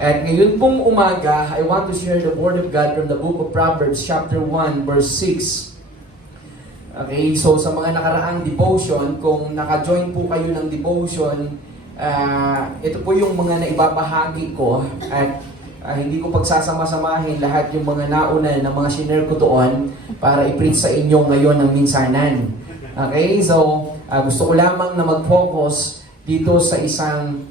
At ngayon pong umaga, I want to share the Word of God from the book of Proverbs chapter 1 verse 6. Okay, so sa mga nakaraang devotion, kung naka-join po kayo ng devotion, ito po yung mga naibabahagi ko at hindi ko pagsasama-samahin lahat yung mga nauna na mga shinare ko doon para i-preach sa inyo ngayon ng minsanan. Okay, so gusto ko lamang na mag-focus dito sa isang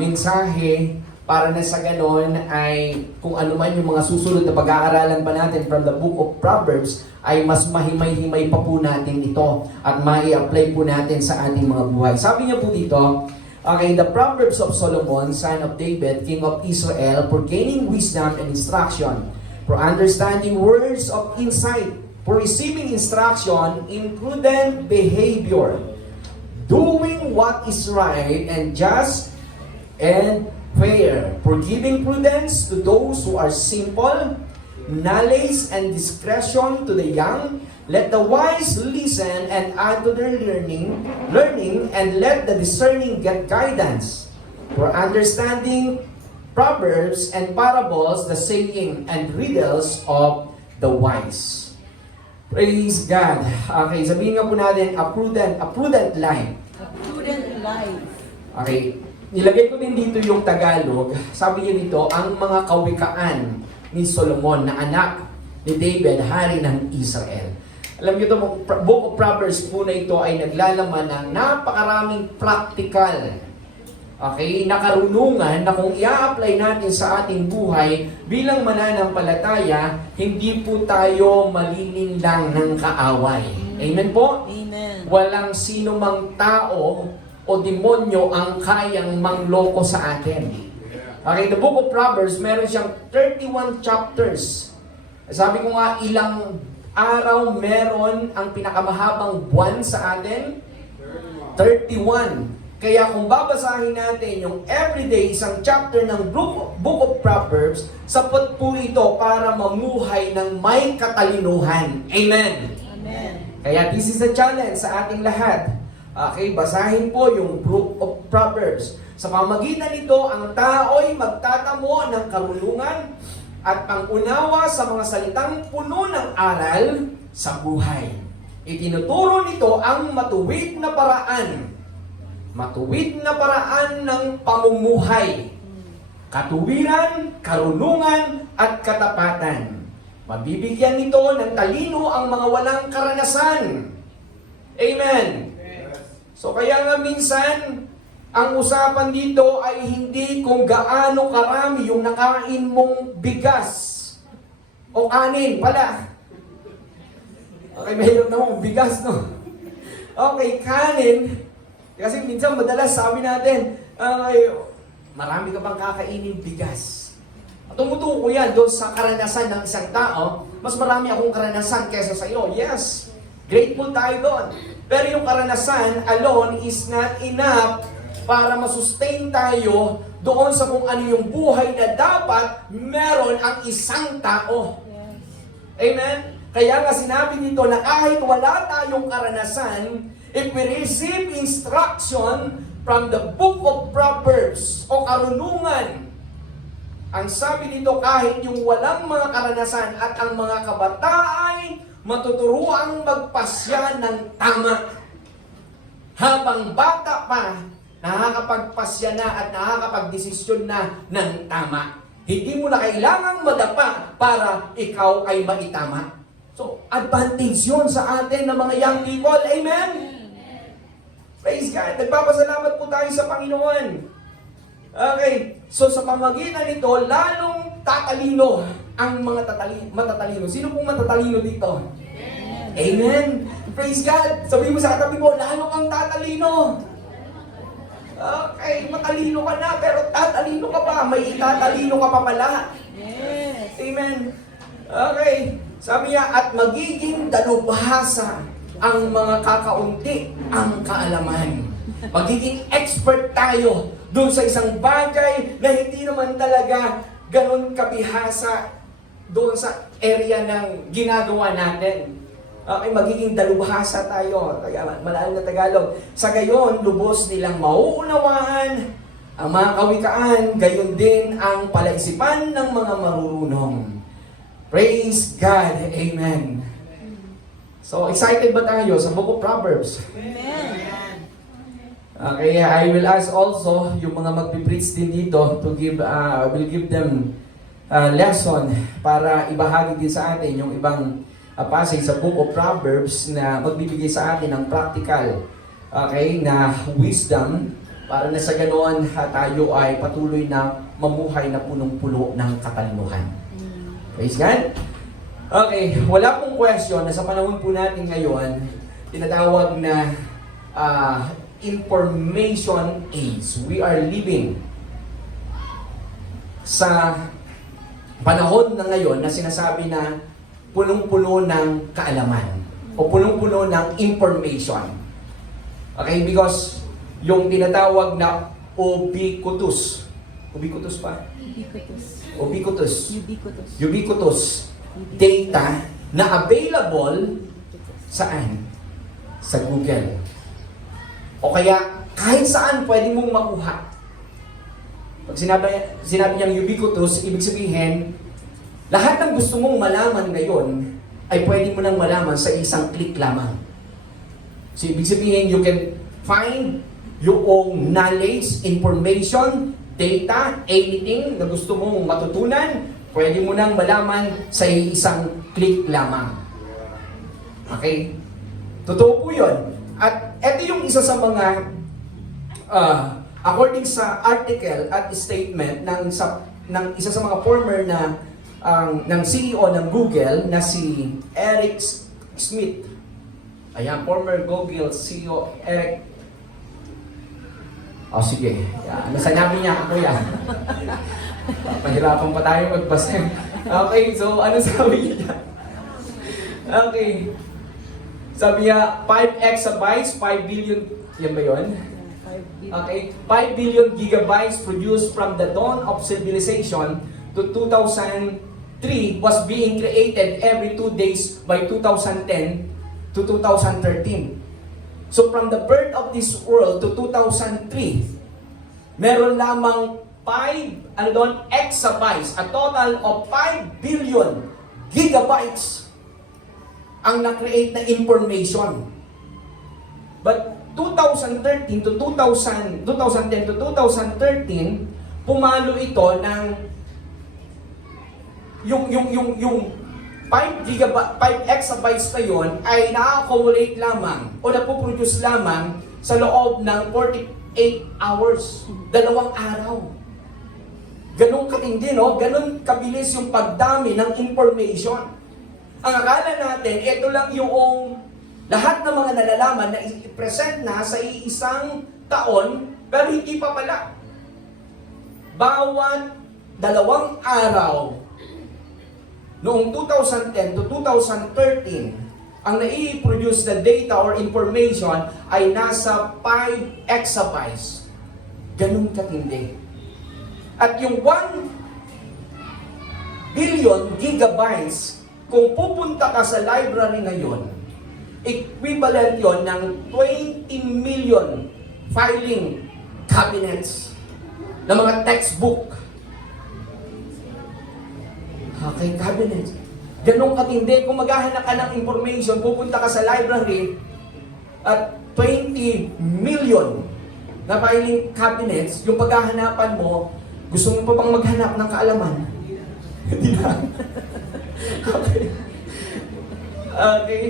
mensahe para na sa ganon ay kung ano man yung mga susunod na pag-aaralan pa natin from the book of Proverbs ay mas mahimay-himay pa po natin ito at mai-apply po natin sa ating mga buhay. Sabi niya po dito, okay, the Proverbs of Solomon, son of David, king of Israel, for gaining wisdom and instruction, for understanding words of insight, for receiving instruction in prudent behavior, doing what is right and just and fair, for giving prudence to those who are simple, knowledge and discretion to the young. Let the wise listen and add to their learning, and let the discerning get guidance. For understanding proverbs and parables, the saying and riddles of the wise. Praise God. Okay, sabihin nga po natin, a prudent life. A prudent life. Okay, nilagay ko din dito yung Tagalog. Sabi niya dito, ang mga kawikaan ni Solomon na anak ni David, hari ng Israel. Alam niyo ito, book of Proverbs po na ito ay naglalaman ng napakaraming practical, okay, na karunungan na kung i-apply natin sa ating buhay bilang mananampalataya, hindi po tayo malilinlang ng kaaway. Amen po? Amen. Walang sino mang tao o demonyo ang kayang mangloko sa atin. Okay, the book of Proverbs, meron siyang 31 chapters. Sabi ko nga, ilang araw meron ang pinakamahabang buwan sa atin? 31. Kaya kung babasahin natin yung everyday isang chapter ng book of Proverbs, sapat po ito para mamuhay ng may katalinuhan. Amen. Amen. Kaya this is a challenge sa ating lahat. Okay, basahin po yung book of Proverbs. Sa pamagitan nito, ang tao'y magtatamo ng karunungan at pangunawa sa mga salitang puno ng aral sa buhay. Itinuturo nito ang matuwid na paraan ng pamumuhay, katuwiran, karunungan, at katapatan. Mabibigyan nito ng talino ang mga walang karanasan. Amen. So kaya nga minsan, ang usapan dito ay hindi kung gaano karami yung nakain mong bigas o kanin pala. Okay, mahirap naman bigas, no? Okay, kanin. Kasi minsan madalas sabi natin, marami ka bang kakainin bigas? Tumutuko yan doon sa karanasan ng isang tao. Mas marami akong karanasan kesa sa iyo. Yes, grateful tayo doon. Pero yung karanasan alone is not enough para masustain tayo doon sa kung ano yung buhay na dapat meron ang isang tao. Amen? Kaya nga sinabi dito na kahit wala tayong karanasan, if we receive instruction from the book of Proverbs o karunungan, ang sabi dito kahit yung walang mga karanasan at ang mga kabataan ay matuturuang magpasya ng tama. Habang bata pa, nakakapagpasya na at nakakapagdesisyon na ng tama. Hindi mo na kailangang madapa para ikaw ay maitama. So, advantage yun sa atin ng mga young people. Amen? Praise God. Nagpapasalamat po tayo sa Panginoon. Okay. So, sa pamagitan nito, lalong tatalino ang mga matatalino. Sino pong matatalino dito? Amen. Praise God. Sabi mo sa katabi mo, lalo kang tatalino. Okay, matalino ka na, pero tatalino ka pa. May itatalino ka pa pala. Yes. Amen. Okay. Sabi niya, at magiging dalubhasa ang mga kakaunti ang kaalaman. Magiging expert tayo dun sa isang bagay na hindi naman talaga ganun kabihasa doon sa area ng ginagawa natin. Okay, magiging dalubhasa tayo. Malalim na Tagalog. Sa gayon, lubos nilang mauunawaan Ang mga kawikaan, gayon din ang palaisipan ng mga marurunong. Praise God. Amen. So, excited ba tayo sa Book of Proverbs? Amen. Okay, I will ask also yung mga magpipreach din dito to give, will give them lesson para ibahagi din sa atin yung ibang passage sa Book of Proverbs na magbibigay sa atin ng practical, okay, na wisdom para na sa ganoon tayo ay patuloy na mamuhay na punong-puno ng katalinuhan. Praise God. Okay, wala pong question na sa panahon po natin ngayon, tinatawag na information age. We are living sa panahon na ngayon na sinasabi na punong-puno ng kaalaman o punong-puno ng information. Okay, because yung tinatawag na ubiquitous. Ubiquitous pa? Ubiquitous. Ubiquitous. Ubiquitous. Ubiquitous data na available saan? Sa Google. O kaya kahit saan pwede mong makuha. Pag sinabi niyang ubiquitous, ibig sabihin, lahat ng gusto mong malaman ngayon ay pwede mo nang malaman sa isang click lamang. So ibig sabihin, you can find your own knowledge, information, data, anything na gusto mong matutunan, pwede mo nang malaman sa isang click lamang. Okay? Totoo po yun. At ito yung isa sa mga, according sa article at statement ng isa sa mga former na ng CEO ng Google na si Eric Schmidt. Ayan, former Google CEO Eric. Oh, sige. Ano sinabi niya? Ako yan. Mahirapan pa tayo magbasa. Okay, so ano sabi niya? Okay. Sabi niya, 5 exabytes, 5 billion, yan ba yun? Okay, 5 billion gigabytes produced from the dawn of civilization to 2003 was being created every 2 days by 2010 to 2013. So from the birth of this world to 2003, meron lamang 5 exabytes, a total of 5 billion gigabytes ang na-create na information. But 2010 to 2013, pumalo ito ng yung 5 exabytes na yon ay na-accumulate lamang o napoproduce lamang sa loob ng 48 hours, 2 araw. Ganun katindi, no? Ganun kabilis yung pagdami ng information. Ang akala natin, ito lang yung lahat ng mga nalalaman na i-present na sa isang taon, pero hindi pa pala. Bawat 2 araw, noong 2010 to 2013, ang nai-produce na data or information ay nasa 5 exabytes. Ganun katindi. At yung 1 billion gigabytes, kung pupunta ka sa library ngayon, equivalent yon ng 20 million filing cabinets ng mga textbook. Okay, cabinet. Ganong katindi. Kung maghahanap ka ng information, pupunta ka sa library at 20 million na filing cabinets, yung paghahanapan mo, gusto mo pa bang maghanap ng kaalaman? Hindi na. Okay. Okay.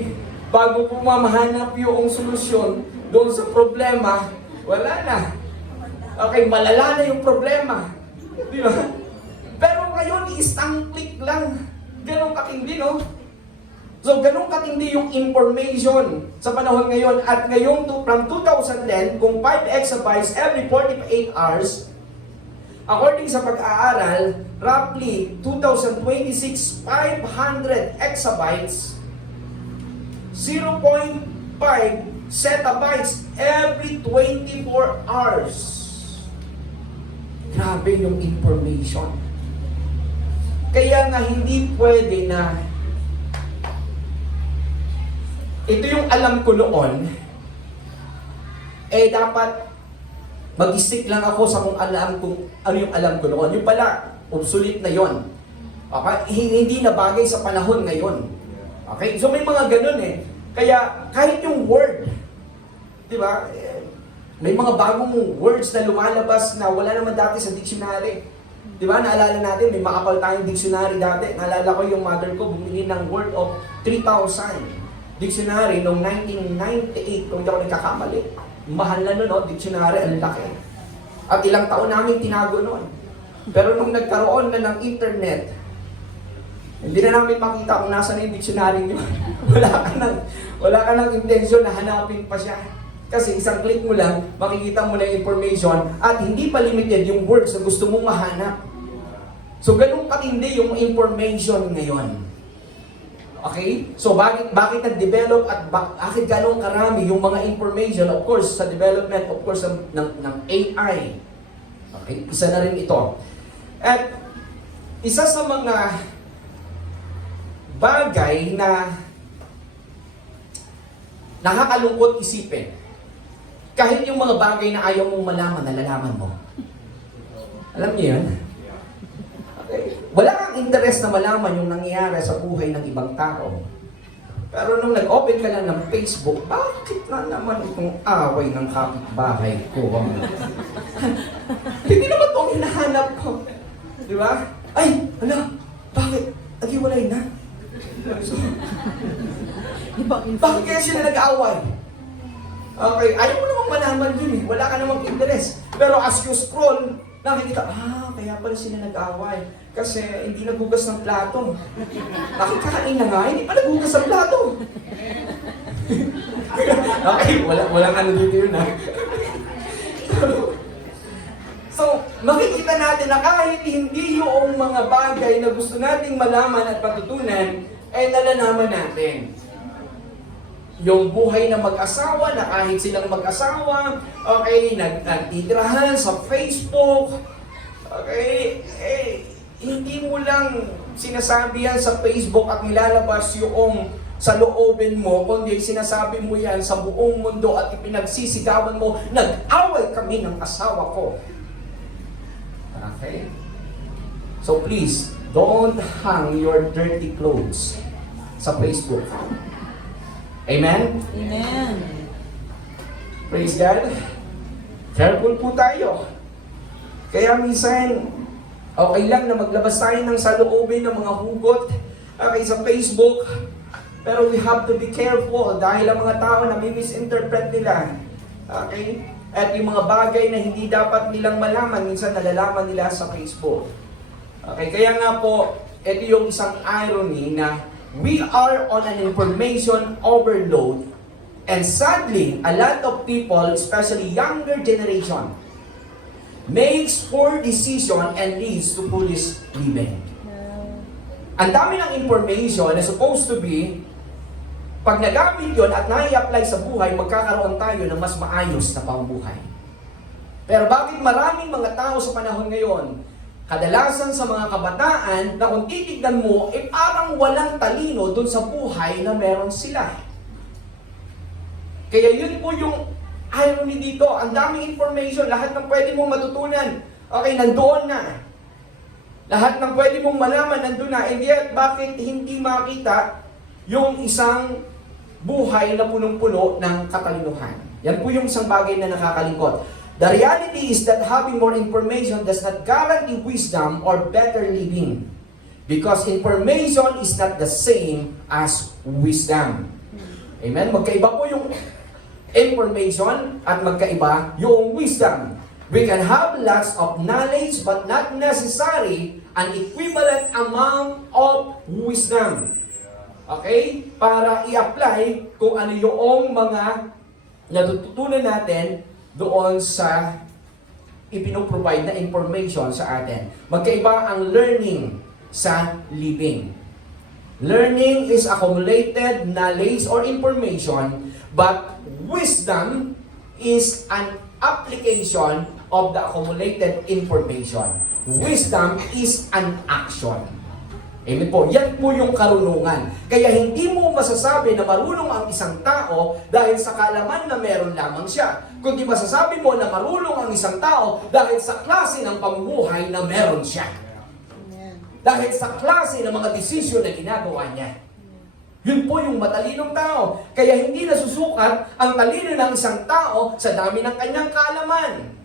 Bago po mahanap yung solusyon doon sa problema, wala na. Okay, malala na yung problema. Di ba? Pero ngayon, isang click lang. Ganun katindi, no? So, ganun katindi yung information sa panahon ngayon. At ngayon, from 2010, kung 5 exabytes every 48 hours, according sa pag-aaral, roughly 2026, 500 exabytes, 0.5 zettabytes every 24 hours. Grabe yung information. Kaya nga hindi pwede na ito yung alam ko noon, dapat Mag-stick lang ako sa kung ano yung alam ko noon. Yung pala, obsolete na yon. Okay? Hindi na bagay sa panahon ngayon. Okay? So may mga ganun eh. Kaya kahit yung word, di ba? May mga bagong words na lumalabas na wala naman dati sa dictionary. Di ba? Naalala natin, may makapal tayong dictionary dati. Naalala ko yung mother ko bumili ng worth of 3,000 dictionary noong 1998, kung hindi ako nagkakamali. Mahal na nun, no? Dictionary, ang laki. At ilang taon namin tinago nun. Pero nung nagkaroon na ng internet, hindi na namin makita kung nasa na yung dictionary nyo. wala ka ng intensyon na hanapin pa siya. Kasi isang click mo lang, makikita mo na yung information at hindi pa limited yung words na gusto mong mahanap. So ganun katindi yung information ngayon. Okay? So bakit nag-develop at bakit ganun karami yung mga information, of course, sa development, of course, ng AI. Okay? Isa na rin ito. At isa sa mga bagay na nakakalungkot isipin, kahit yung mga bagay na ayaw mong malaman, nalalaman mo. Alam niyo yun? Okay. Wala kang interest na malaman yung nangyayari sa buhay ng ibang tao. Pero nung nag-open ka lang ng Facebook, bakit na naman itong away ng kapitbahay ko? Hindi naman itong hinahanap ko. Di ba? Ay, bakit? Nag-iwalay na. So, bakit kaya sila nag-away? Okay, ayaw mo namang malaman yun eh. Wala ka namang interest. Pero as you scroll, nakikita, kaya pala sila nag-away. Kasi hindi naghugas ng plato. Nakikain na nga, hindi pa naghugas ng plato. Okay, walang ano dito yun ha. So, makikita natin na kahit hindi yung mga bagay na gusto nating malaman at patutunan, nalalaman natin. Yung buhay ng mag-asawa, na kahit silang mag-asawa, okay, nagtitirahan sa Facebook, okay, hindi mo lang sinasabi yan sa Facebook at nilalabas yung sa loobin mo, kundi sinasabi mo yan sa buong mundo at ipinagsisigawan mo, nag-away kami ng asawa ko. Okay? So please, don't hang your dirty clothes sa Facebook. Amen? Amen. Praise God. Careful po tayo. Kaya minsan, okay lang na maglabas tayo ng saloobin ng mga hugot sa Facebook. Pero we have to be careful dahil ang mga tao na misinterpret nila. Okay? At yung mga bagay na hindi dapat nilang malaman, minsan nalalaman nila sa Facebook. Okay? Kaya nga po, ito yung isang irony na we are on an information overload, and sadly, a lot of people, especially younger generation, makes poor decision and leads to foolish living. Ang dami ng information na supposed to be, pag nagamit yun at nai-apply sa buhay, magkakaroon tayo ng mas maayos na pambuhay. Pero bakit maraming mga tao sa panahon ngayon, kadalasan sa mga kabataan na kung titignan mo, parang walang talino dun sa buhay na meron sila. Kaya yun po yung irony dito. Ang daming information, lahat ng pwede mong matutunan. Okay, nandoon na. Lahat ng pwede mong malaman, nandoon na. And yet, bakit hindi makita yung isang buhay na punong-puno ng katalinuhan? Yan po yung isang bagay na nakakalingkot. The reality is that having more information does not guarantee wisdom or better living. Because information is not the same as wisdom. Amen? Magkaiba po yung information at magkaiba yung wisdom. We can have lots of knowledge but not necessarily an equivalent amount of wisdom. Okay? Para i-apply kung ano yung mga natututunan natin doon sa ipinoprovide na information sa atin. Magkaiba ang learning sa living. Learning is accumulated knowledge or information, but wisdom is an application of the accumulated information. Wisdom is an action. Amen po. Yan po yung karunungan. Kaya hindi mo masasabi na marunong ang isang tao dahil sa kaalaman na meron lamang siya. Kundi masasabi mo na marunong ang isang tao dahil sa klase ng pamumuhay na meron siya. Amen. Dahil sa klase ng mga desisyon na ginagawa niya. Yun po yung matalinong tao. Kaya hindi nasusukat ang talino ng isang tao sa dami ng kanyang kaalaman.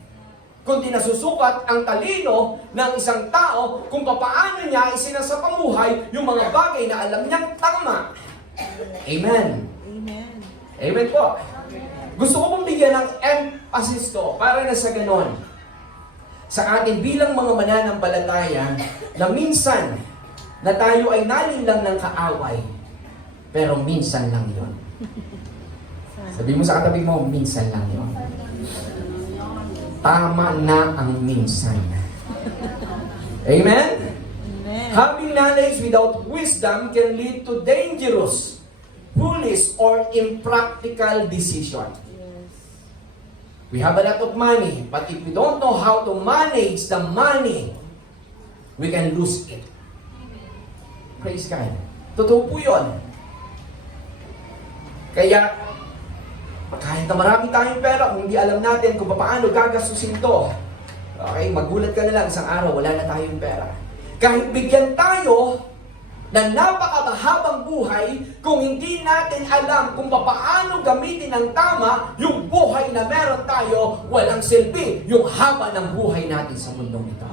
Kundi nasusukat ang talino ng isang tao kung paano niya isinasapamuhay yung mga bagay na alam niyang tama. Amen. Amen. Amen po. Gusto ko pong bigyan ng emphasis to para na sa ganon. Sa atin bilang mga mananampalataya na minsan na tayo ay nalinlang ng kaaway, pero minsan lang yon. Sabi mo sa katabi mo, minsan lang yon. Tama na ang minsan. Amen? Amen. Having knowledge without wisdom can lead to dangerous, foolish, or impractical decision. Yes. We have a lot of money, but if we don't know how to manage the money, we can lose it. Praise God. Totoo po yun. Kaya, kahit na marami tayong pera, kung hindi alam natin kung paano gagastusin to, okay, magulat ka na lang, isang araw, wala na tayong pera. Kahit bigyan tayo ng napakamahabang buhay, kung hindi natin alam kung paano gamitin ng tama yung buhay na meron tayo, walang silbi yung haba ng buhay natin sa mundong ito.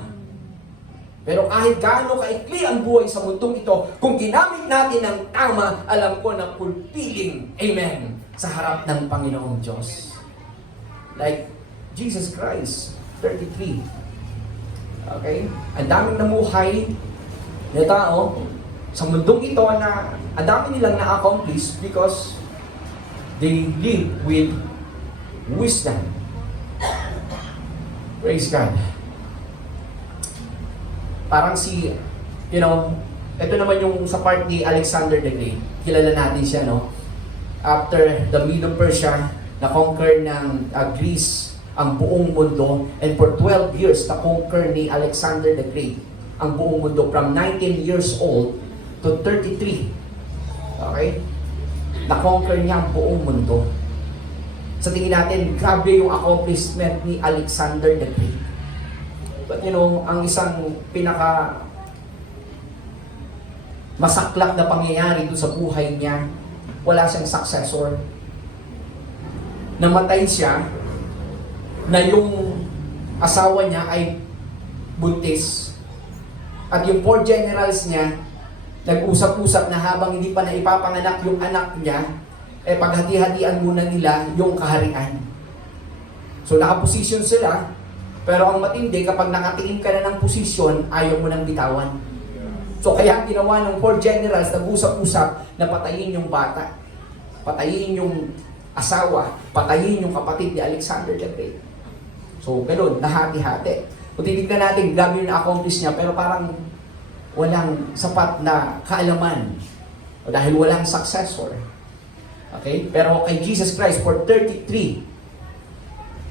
Pero kahit gaano kaikli ang buhay sa mundong ito, kung ginamit natin ng tama, alam ko na fulfilling, amen, sa harap ng Panginoong Diyos. Like Jesus Christ, 33. Okay? Ang daming namuhay na tao sa mundong ito na ang dami nilang na-accomplish because they live with wisdom. Praise God. Parang ito naman yung sa part ni Alexander the Great. Kilala natin siya, no? After the Medo Persia, na-conquer ng Greece ang buong mundo, and for 12 years, na-conquer ni Alexander the Great ang buong mundo from 19 years old to 33. Okay? Na-conquer niya ang buong mundo. Sa tingin natin, grabe yung accomplishment ni Alexander the Great. But ang isang pinaka masaklap na pangyayari doon sa buhay niya, wala siyang successor. Namatay siya na yung asawa niya ay buntis. At yung 4 generals niya, nag-usap-usap na habang hindi pa naipapanganak yung anak niya, paghati-hatian muna nila yung kaharian. So nakaposisyon sila, pero ang matindi, kapag nakatingin ka na ng posisyon, ayaw mo nang bitawan. So kaya ang ginawa ng 4 generals, nag-usap-usap na patayin yung bata, patayin yung asawa, patayin yung kapatid ni Alexander the Great. So ganoon, nahati-hati. Kung titignan natin, grabe yung na-accomplish niya, pero parang walang sapat na kaalaman o dahil walang successor. Okay? Pero kay Jesus Christ, for 33,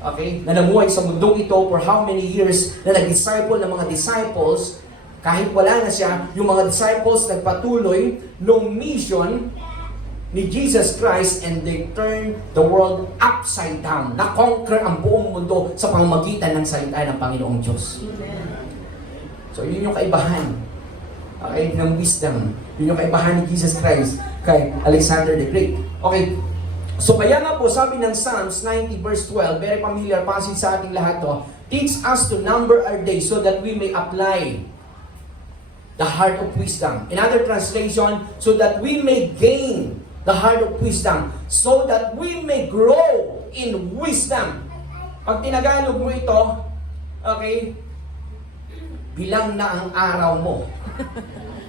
okay, na namuhay sa mundong ito for how many years, na nag-disciple ng mga disciples, kahit wala na siya, yung mga disciples nagpatuloy nung mission ni Jesus Christ, and they turned the world upside down. Na-conquer ang buong mundo sa pamamagitan ng salita ng Panginoong Diyos. So yun yung kaibahan, okay, ng wisdom. Yun yung kaibahan ni Jesus Christ kay Alexander the Great. Okay, so kaya nga po, sabi ng Psalms 90 verse 12, very familiar passage sa ating lahat to, teach us to number our days so that we may apply the heart of wisdom. In other translation, so that we may gain the heart of wisdom, so that we may grow in wisdom. Pag tinagalog mo ito, okay, bilang na ang araw mo.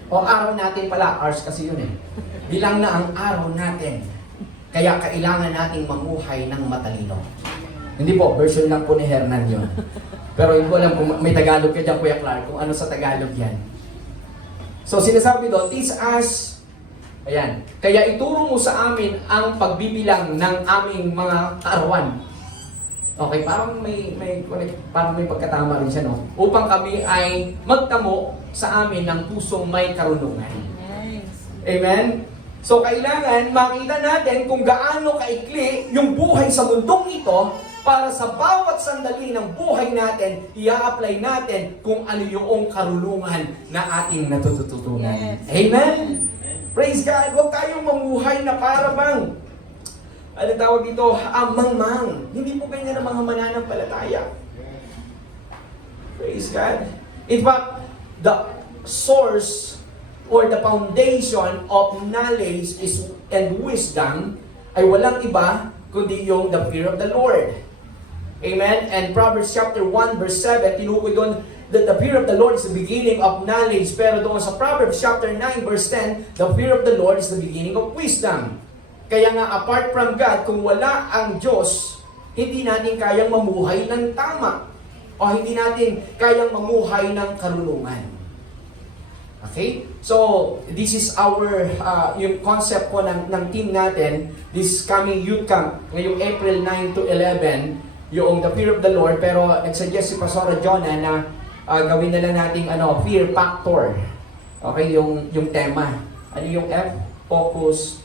O araw natin pala, hours kasi yun eh. Bilang na ang araw natin. Kaya kailangan nating mamuhay ng matalino. Hindi po, version lang po ni Hernan yun. Pero hindi ko alam kung may Tagalog ka dyan, Kuya Clark, kung ano sa Tagalog yan. So sinasabi doon, teach us, ayan, kaya ituro mo sa amin ang pagbibilang ng aming mga kaarawan. Okay, parang may pagkatama rin siya, no? Upang kami ay magtamo sa amin ng pusong may karunungan. Yes. Amen? So kailangan makita natin kung gaano kaikli yung buhay sa mundong ito para sa bawat sandali ng buhay natin, i-apply natin kung ano yung karunungan na ating natututunan. Yes. Amen? Praise God! Huwag tayong mamuhay na para bang, ano tawag dito, amang-mang. Hindi po ganyan ang mga mananampalataya. Praise God! In fact, the source or the foundation of knowledge is and wisdom ay walang iba kundi yung the fear of the Lord. Amen? And Proverbs chapter 1 verse 7, tinukoy doon that the fear of the Lord is the beginning of knowledge. Pero doon sa Proverbs chapter 9 verse 10, the fear of the Lord is the beginning of wisdom. Kaya nga apart from God, kung wala ang Diyos, hindi natin kayang mamuhay ng tama. O hindi natin kayang mamuhay ng karunungan. Okay? So, this is our, yung concept po ng team natin, this coming youth camp, ngayong April 9 to 11, yung the fear of the Lord, pero nagsuggest si Pastor Jonah na gawin na lang nating fear factor. Okay, yung tema. Ano yung F? Focus,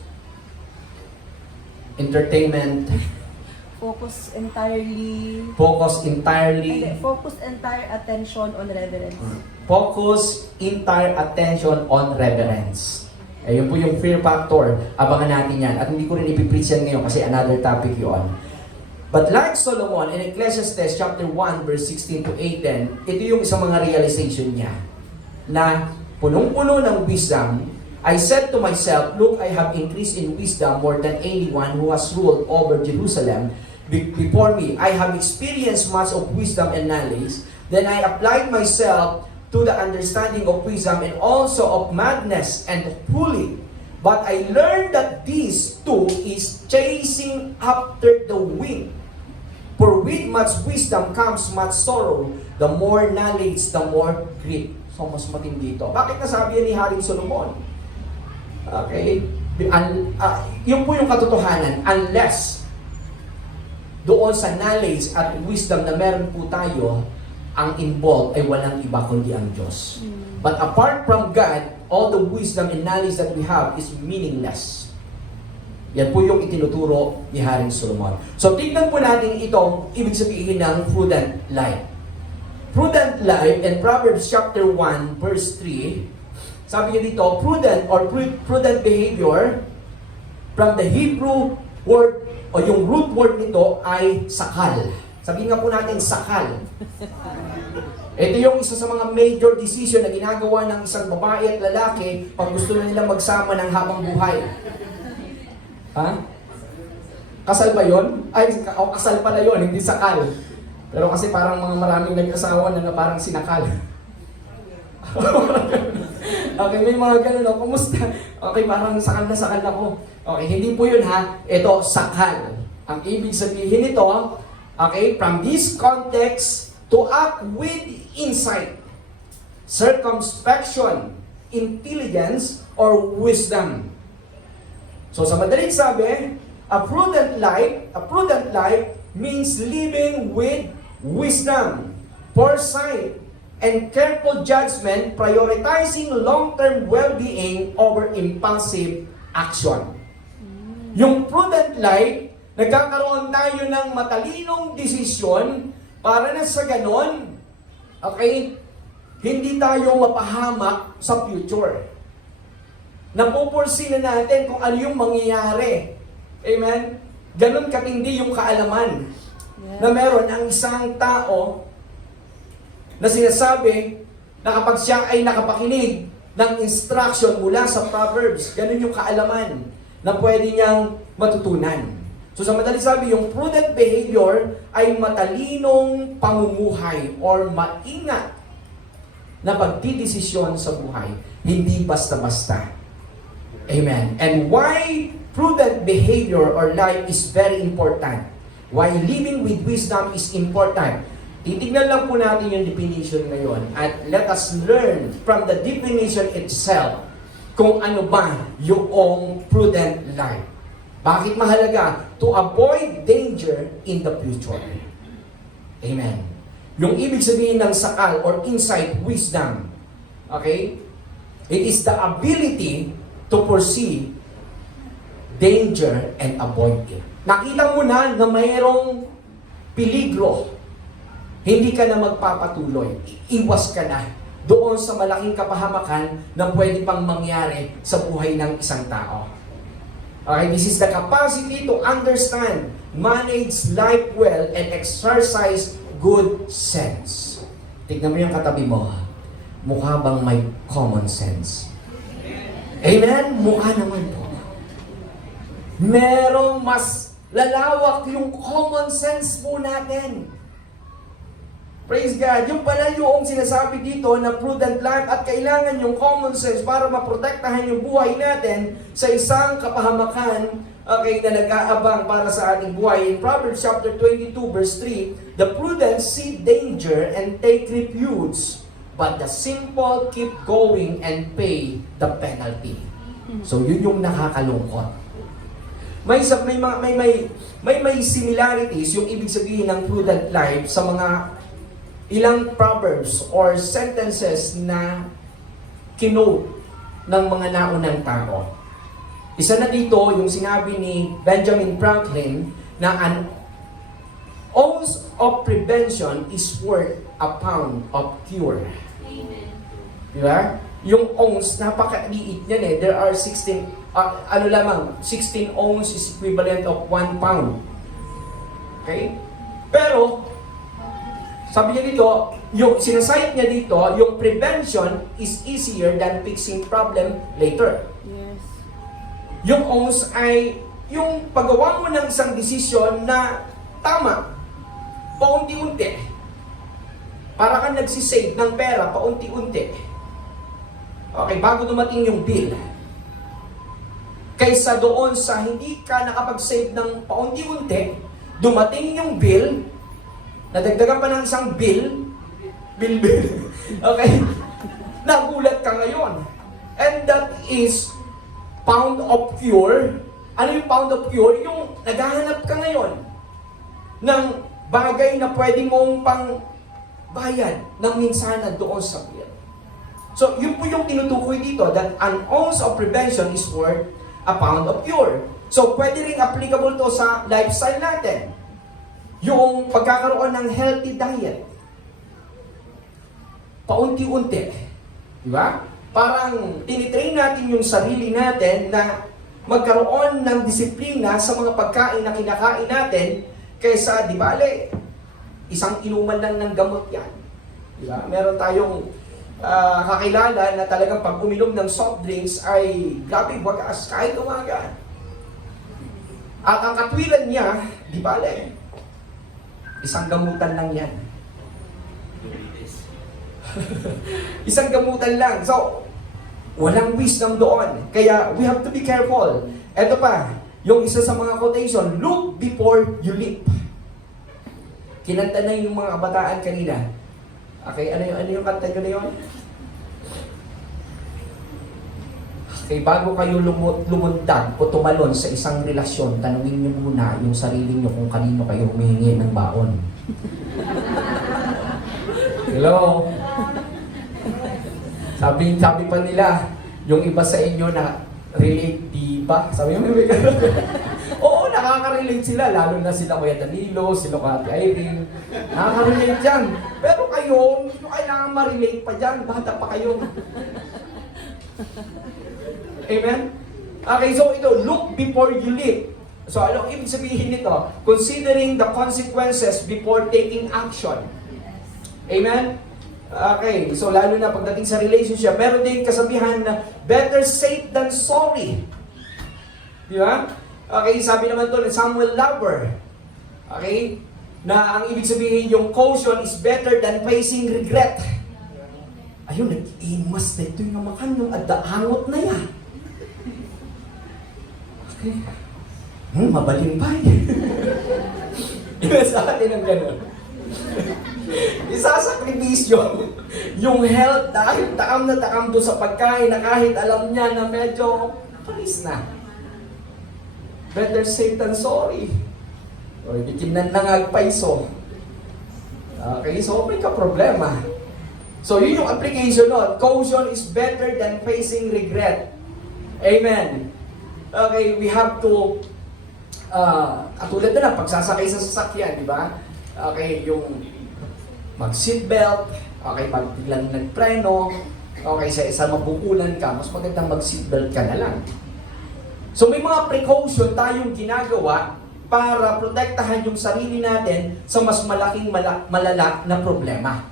entertainment, Focus entirely. focus entirely, Focus entire attention on reverence. focus entire attention on reverence. Ayun po yung fear factor. Abangan natin yan. At hindi ko rin ipipreach yan ngayon kasi another topic yun. But like Solomon in Ecclesiastes chapter 1 verse 16 to 18, ito yung isang mga realization niya na punong-puno ng wisdom. I said to myself, look, I have increased in wisdom more than anyone who has ruled over Jerusalem before me. I have experienced much of wisdom and knowledge. Then I applied myself to the understanding of wisdom and also of madness and of folly. But I learned that this too is chasing after the wind. For with much wisdom comes much sorrow. The more knowledge, the more grief. So mas matindi ito. Bakit nasabi yan ni Haring Solomon? Okay? Yun po yung katotohanan. Unless doon sa knowledge at wisdom na meron po tayo, ang involved ay walang iba kundi ang Diyos. But apart from God, all the wisdom and knowledge that we have is meaningless. Yan po yung itinuturo ni Haring Solomon. So tignan po natin itong ibig sabihin ng prudent life. Prudent life in Proverbs chapter 1 verse 3, sabi niya dito, prudent or prudent behavior from the Hebrew word o yung root word nito ay sakal. Sabihin nga po natin sakal. Ito yung isa sa mga major decision na ginagawa ng isang babae at lalaki pag gusto na nila magsama ng habang buhay. Ha? Kasal ba yun? Ay, kasal pala yun, hindi sakal. Pero kasi parang mga maraming nag-asawa na parang sinakal. Okay, may mga ganun, no? Kumusta? Okay, parang sakal na ako. Okay, hindi po yun ha. Ito, sakal. Ang ibig sabihin nito, okay, from this context, to act with insight, circumspection, intelligence, or wisdom. So sa madaling sabi, a prudent life means living with wisdom, foresight, and careful judgment, prioritizing long-term well-being over impulsive action. Yung prudent life, nagkakaroon tayo ng matalinong desisyon para na sa ganon, okay, hindi tayo mapahamak sa future. Napupursi na natin kung ano yung mangyayari. Amen? Ganon katindi yung kaalaman na meron ang isang tao na sinasabi na kapag siya ay nakapakinig ng instruction mula sa Proverbs, ganon yung kaalaman na pwede niyang matutunan. So sa madaling sabi, yung prudent behavior ay matalinong pamumuhay or maingat na pagdidesisyon sa buhay. Hindi basta-basta. Amen. And why prudent behavior or life is very important. Why living with wisdom is important. Titignan lang po natin yung definition ngayon at let us learn from the definition itself kung ano ba yung prudent life. Bakit mahalaga? To avoid danger in the future. Amen. Yung ibig sabihin ng sakal or insight, wisdom, Okay? It is the ability to foresee danger and avoid it. Nakita mo na mayroong peligro. Hindi ka na magpapatuloy. Iwas ka na doon sa malaking kapahamakan na pwede pang mangyari sa buhay ng isang tao. Okay, this is the capacity to understand, manage life well, and exercise good sense. Tignan mo yung katabi mo. Mukha bang may common sense? Amen? Mukha naman po. Merong mas lalawak yung common sense po natin. Praise God. Yung pala yung sinasabi dito na prudent life at kailangan yung common sense para maprotektahan yung buhay natin sa isang kapahamakan, okay, na nag-aabang para sa ating buhay. In Proverbs chapter 22 verse 3, the prudent see danger and take refuge, but the simple keep going and pay the penalty. So yun yung nakakalungkot. May similarities yung ibig sabihin ng prudent life sa mga ilang proverbs or sentences na kinote ng mga naunang tao. Isa na dito yung sinabi ni Benjamin Franklin na an ounce of prevention is worth a pound of cure. Amen. Di ba? Yung ounce, napakaliit yan eh. There are 16 ounce is equivalent of 1 pound. Okay? Pero, sabi niya dito, yung sinasayit niya dito, yung prevention is easier than fixing problem later. Yes. Yung ounce ay yung paggawa mo ng isang desisyon na tama, paunti-unti. Para kang nagsisave ng pera, paunti-unti. Okay, bago dumating yung bill. Kaysa doon sa hindi ka nakapag-save ng paunti-unti, dumating yung bill, nadagdagan pa ng isang bill. Okay? Nagulat ka ngayon. And that is pound of cure. Ano yung pound of cure? Yung naghahanap ka ngayon ng bagay na pwede mong pang bayad ng minsanan doon sa bill. So, yun po yung tinutukoy dito, that an ounce of prevention is worth a pound of cure. So, pwede rin applicable to sa lifestyle natin. Yung pagkakaroon ng healthy diet. Paunti-unti. Di ba? Parang tinitrain natin yung sarili natin na magkaroon ng disiplina sa mga pagkain na kinakain natin kaysa, di bale, isang inuman lang ng gamot yan. Di ba? Meron tayong kakilala na talagang pag uminom ng soft drinks ay grabe wagas kahit umaga. At ang katwiran niya, di bale, isang gamutan lang yan. Isang gamutan lang. So, walang wisdom doon. Kaya, we have to be careful. Ito pa, yung isa sa mga quotation, look before you leap. Kinanta na yung mga kabataan kanina. Okay, ano yung kanta ko na yun? Okay, bago kayo lumundag o tumalon sa isang relasyon, tanungin niyo muna yung sarili niyo kung kanino kayo humihingi ng baon. Hello? Sabi pa nila, yung iba sa inyo na relate, di ba? Sabi mo, may gano'n. Oo, nakaka-relate sila, lalo na sila Kuya Danilo, sila Kati Irene. Nakaka-relate yan. Pero kayo, hindi nyo kailangan ma-relate pa dyan. Bata pa kayo. Amen? Okay, so ito, look before you leap. So anong ibig sabihin nito? Considering the consequences before taking action. Amen? Okay, so lalo na pagdating sa relationship, meron din kasabihan na better safe than sorry. Di ba? Okay, sabi naman to ng Samuel Lover. Okay? Na ang ibig sabihin yung caution is better than facing regret. Ayun, nag-imas na ito yung namakan yung adaangot na yan. Okay. Mabalimpay. Iba sa atin ang gano'n. Isasakripisyo yung health dahil takam na takam doon sa pagkain na kahit alam niya na medyo palis na. Better safe than sorry. O bikin na nangagpaiso. Okay, so may ka-problema. So yun yung application nun. Caution is better than facing regret. Amen. Okay, we have to, katulad na lang, pagsasakay sa sasakyan, di ba? Okay, yung mag-seatbelt, okay, pag biglang nagpreno, okay, sa isang mabukulan ka, mas magandang mag-seatbelt ka na lang. So may mga precaution tayong ginagawa para protektahan yung sarili natin sa mas malaking malala na problema.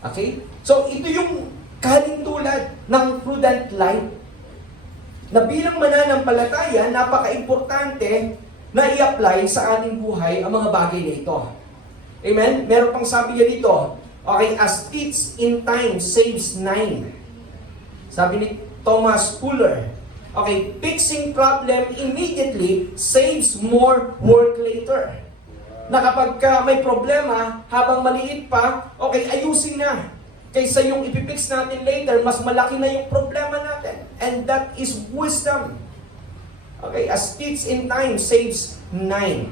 Okay? So ito yung kahalintulad ng prudent life na bilang mananampalataya, napaka-importante na i-apply sa ating buhay ang mga bagay na ito. Amen? Meron pang sabi niya dito, okay, as teach in time saves 9. Sabi ni Thomas Fuller, okay, fixing problem immediately saves more work later. Na kapag may problema, habang maliit pa, okay, ayusin na. Kaysa yung ipipix natin later, mas malaki na yung problema natin. And that is wisdom. Okay, as teach in time saves 9.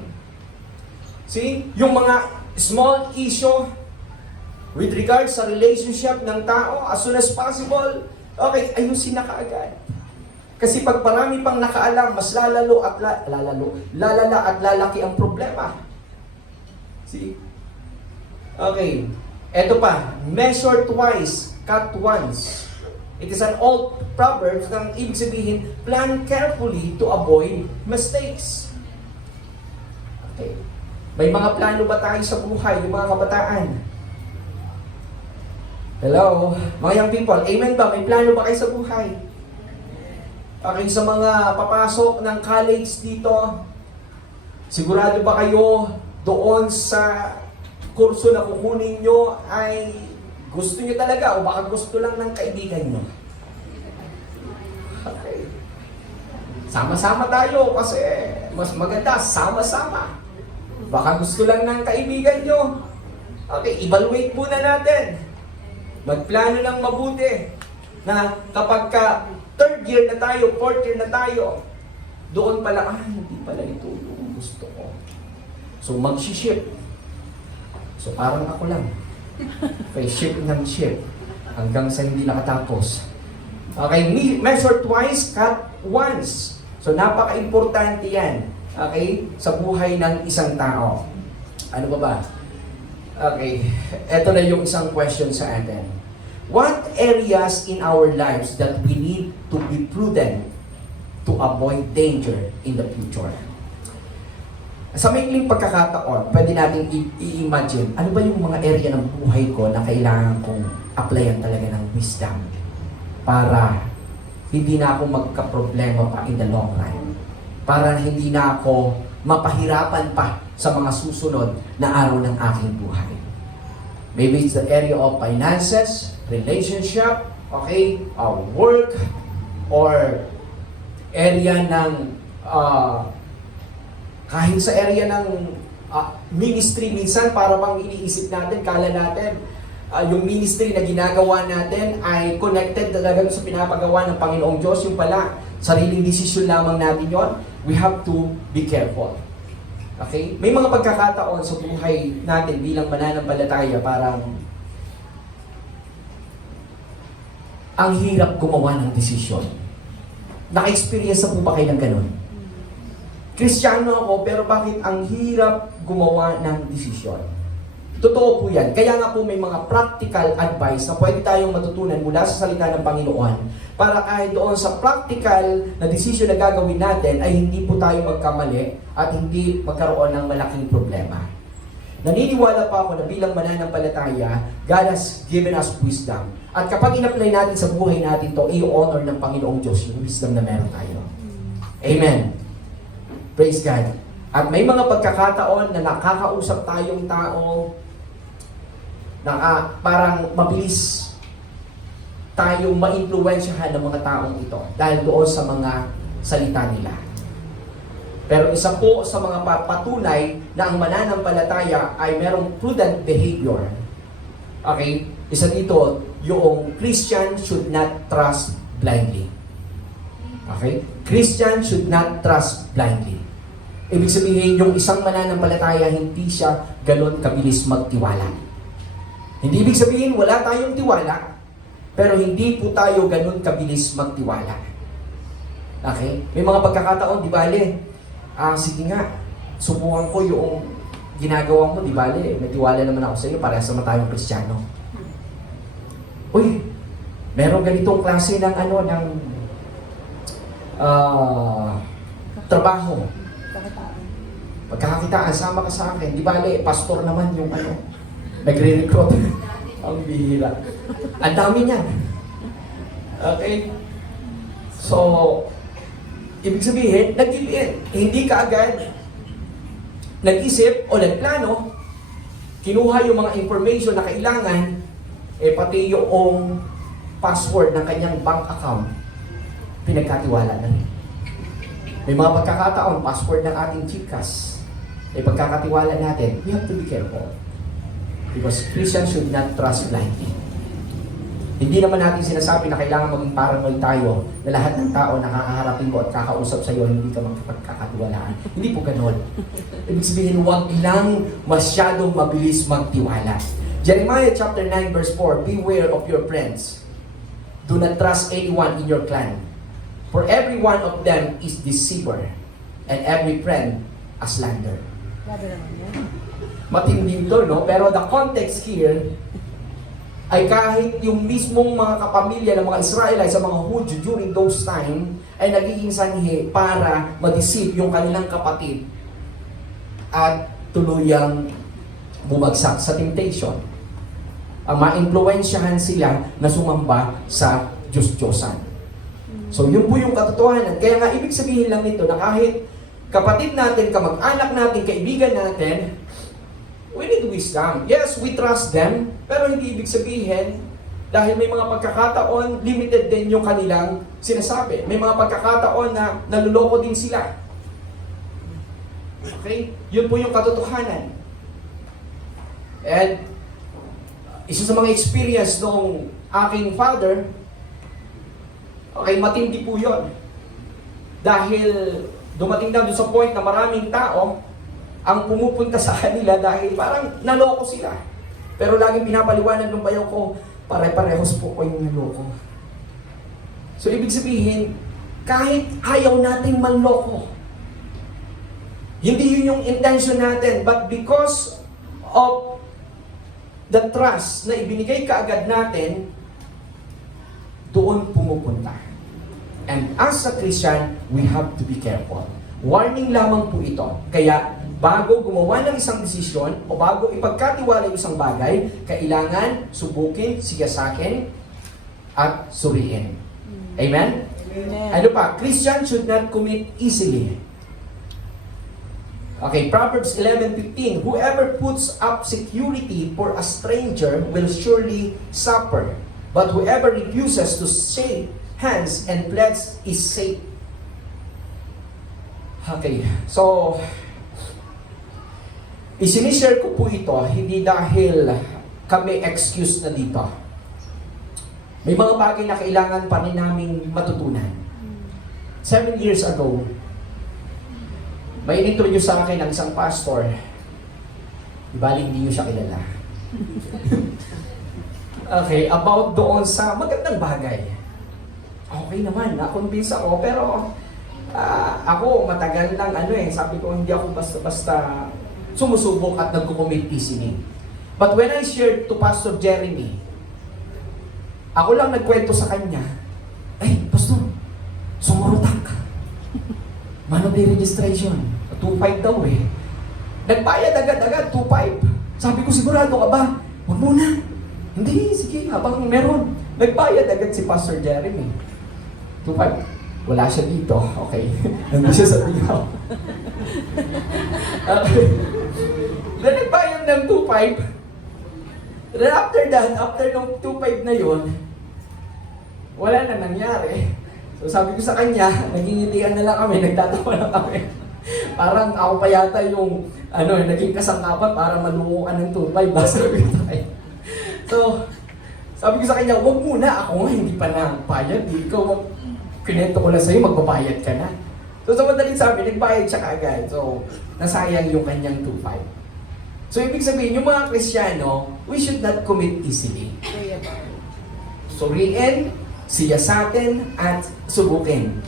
See, yung mga small issue with regards sa relationship ng tao, as soon as possible, okay, ayusin na kaagad. Kasi pag marami pang nakaalam, mas lalala at lalaki ang problema. See? Okay. Eto pa, measure twice, cut once. It is an old proverb na ibig sabihin, plan carefully to avoid mistakes. Okay. May mga plano ba tayo sa buhay, yung mga kabataan? Hello? Mga young people, amen ba? May plano ba kayo sa buhay? Okay, sa mga papasok ng college dito, sigurado ba kayo doon sa kurso na kukunin nyo ay gusto nyo talaga o baka gusto lang ng kaibigan nyo? Okay. Sama-sama tayo kasi mas maganda, sama-sama. Baka gusto lang ng kaibigan nyo. Okay, evaluate muna natin. Magplano ng mabuti na kapag third year na tayo, fourth year na tayo, doon pala, hindi pala ito yung gusto ko. So mag-shift. So parang ako lang. Shift ng shift hanggang sa hindi nakatapos. Okay, measure twice, cut once. So napaka-importante yan. Okay, sa buhay ng isang tao. Ano ba? Okay, eto na yung isang question sa atin. What areas in our lives that we need to be prudent to avoid danger in the future? Sa maikling pagkakataon, pwede natin i-imagine, ano ba yung mga area ng buhay ko na kailangan kong applyan talaga ng wisdom para hindi na ako magka-problema pa in the long run. Para hindi na ako mapahirapan pa sa mga susunod na araw ng aking buhay. Maybe it's the area of finances, relationship, okay, work, or area ng kahit sa area ng ministry minsan, para bang iniisip natin, kala natin, yung ministry na ginagawa natin ay connected talaga sa pinapagawa ng Panginoong Diyos. Yung pala, sariling desisyon lamang natin yon. We have to be careful. Okay? May mga pagkakataon sa buhay natin bilang mananampalataya, parang ang hirap gumawa ng desisyon. Naka-experience na po ba kayo ng ganun? Kristiyano ako, pero bakit ang hirap gumawa ng desisyon? Totoo po yan. Kaya nga po may mga practical advice na pwede tayong matutunan mula sa salita ng Panginoon para kahit doon sa practical na desisyon na gagawin natin ay hindi po tayo magkamali at hindi magkaroon ng malaking problema. Naniniwala pa ako na bilang mananampalataya, God has given us wisdom. At kapag in-apply natin sa buhay natin to, i-honor ng Panginoong Diyos yung wisdom na meron tayo. Amen. Praise God. At may mga pagkakataon na nakakausap tayong tao na parang mabilis tayong ma-influensyahan ng mga taong ito dahil doon sa mga salita nila. Pero isa po sa mga patunay na ang mananampalataya ay merong prudent behavior. Okay? Isa dito, yung Christian should not trust blindly. Okay? Christian should not trust blindly. Ibig sabihin, yung isang mananampalataya, hindi siya galon kabilis magtiwala. Hindi ibig sabihin wala tayong tiwala, pero hindi po tayo ganun kabilis magtiwala. Okay? May mga pagkakataon, di bale, sige nga, subukan ko yung ginagawa mo, di bale, may tiwala naman ako sa iyo, parehas naman tayong Kristiyano. Uy, meron ganitong klase ng trabaho. Pagkakakitaan, sama ka sa akin. Di bale, pastor naman yung nagre-recruit. Ang bihira. Ang dami niyan. Okay? So, ibig sabihin, nag-ibig. Hindi ka agad nag-isip o nagplano, kinuha yung mga information na kailangan, pati yung password ng kanyang bank account, pinagkatiwala na rin. May mga pagkakataon, password ng ating GCash, pagkakatiwala natin, we have to be careful. Because Christians should not trust blindly. Hindi naman natin sinasabi na kailangan maging paranoid tayo na lahat ng tao na kakaharapin mo at kakausap sa iyo, hindi ka magkakatiwalaan. Hindi po ganon. Ibig sabihin, huwag lang masyadong mabilis magtiwala. Jeremiah chapter 9 verse 4, beware of your friends. Do not trust anyone in your clan. For every one of them is deceiver, and every friend a slander. Grabe naman yan. Matindi ito, no? Pero the context here ay kahit yung mismong mga kapamilya ng mga Israelites sa mga Hudyo during those time ay nagiging sanhi para ma-deceive yung kanilang kapatid at tuluyang bumagsak sa temptation. Ma-impluwensyahan sila na sumamba sa Diyos-Diyosan. So yun po yung katotohanan. Kaya nga ibig sabihin lang nito na kahit kapatid natin, kamag-anak natin, kaibigan natin, we need wisdom. Yes, we trust them, pero hindi ibig sabihin, dahil may mga pagkakataon, limited din yung kanilang sinasabi. May mga pagkakataon na naluloko din sila. Okay? Yun po yung katotohanan. And, isa sa mga experience nung aking father, okay, matindi po yun. Dahil dumating na doon sa point na maraming tao ang pumupunta sa kanila dahil parang naloko sila. Pero laging pinapaliwanag ng bayaw ko, pare-parehos po ko yung naloko. So ibig sabihin, kahit ayaw nating manloko, hindi yun yung intention natin, but because of the trust na ibinigay kaagad natin, doon pumupunta. And as a Christian, we have to be careful. Warning lamang po ito. Kaya, bago gumawa ng isang desisyon o bago ipagkatiwala yung isang bagay, kailangan subukin, sigasakin, at suriin. Amen? Amen. Ano pa? Christians should not commit easily. Okay, Proverbs 11:15, whoever puts up security for a stranger will surely suffer, but whoever refuses to shake hands and pledge is safe. Okay, so isinishare ko po ito, hindi dahil kami excuse na dito. May mga bagay na kailangan pa rin namin matutunan. 7 years ago, may introduce sa akin ng isang pastor. Ibalik hindi nyo siya kilala. Okay, about doon sa magandang bagay. Okay naman, na-convince ako, pero ako matagal lang sabi ko hindi ako basta-basta sumusubok at nagko-commit easily. But when I shared to Pastor Jeremy, ako lang nagkwento sa kanya, ay, Pastor, sumurutak. Mano de registration, 2.5 daw eh. Nagbayad agad-agad, 2.5. Sabi ko, sigurado ka ba? Huwag muna. Hindi, sige, habang meron. Nagbayad agad si Pastor Jeremy. 2.5. Wala siya dito. Okay. Nandun siya sa bigaw. Okay. Then nagbayad ng 2.5. Then after that, after nung 2.5 na yun, wala na nangyari. So sabi ko sa kanya, nagingitian na lang kami, nagtatawa na kami. Parang ako pa yata yung naging kasangkapan para malukuan ng 2.5. Sabi ko sa kanya. So, sabi ko sa kanya, huwag muna. Ako nga, hindi pa nagbayad. Ikaw, kinento ko lang sa'yo, magbabayad ka na. So, sa madaling sabi, nagbayad siya kaagad. So, nasayang yung kanyang 2.5. So, ibig sabihin, yung mga Kristiyano, we should not commit easily. Kuya ba? Suriin, siyasatin, at subukin.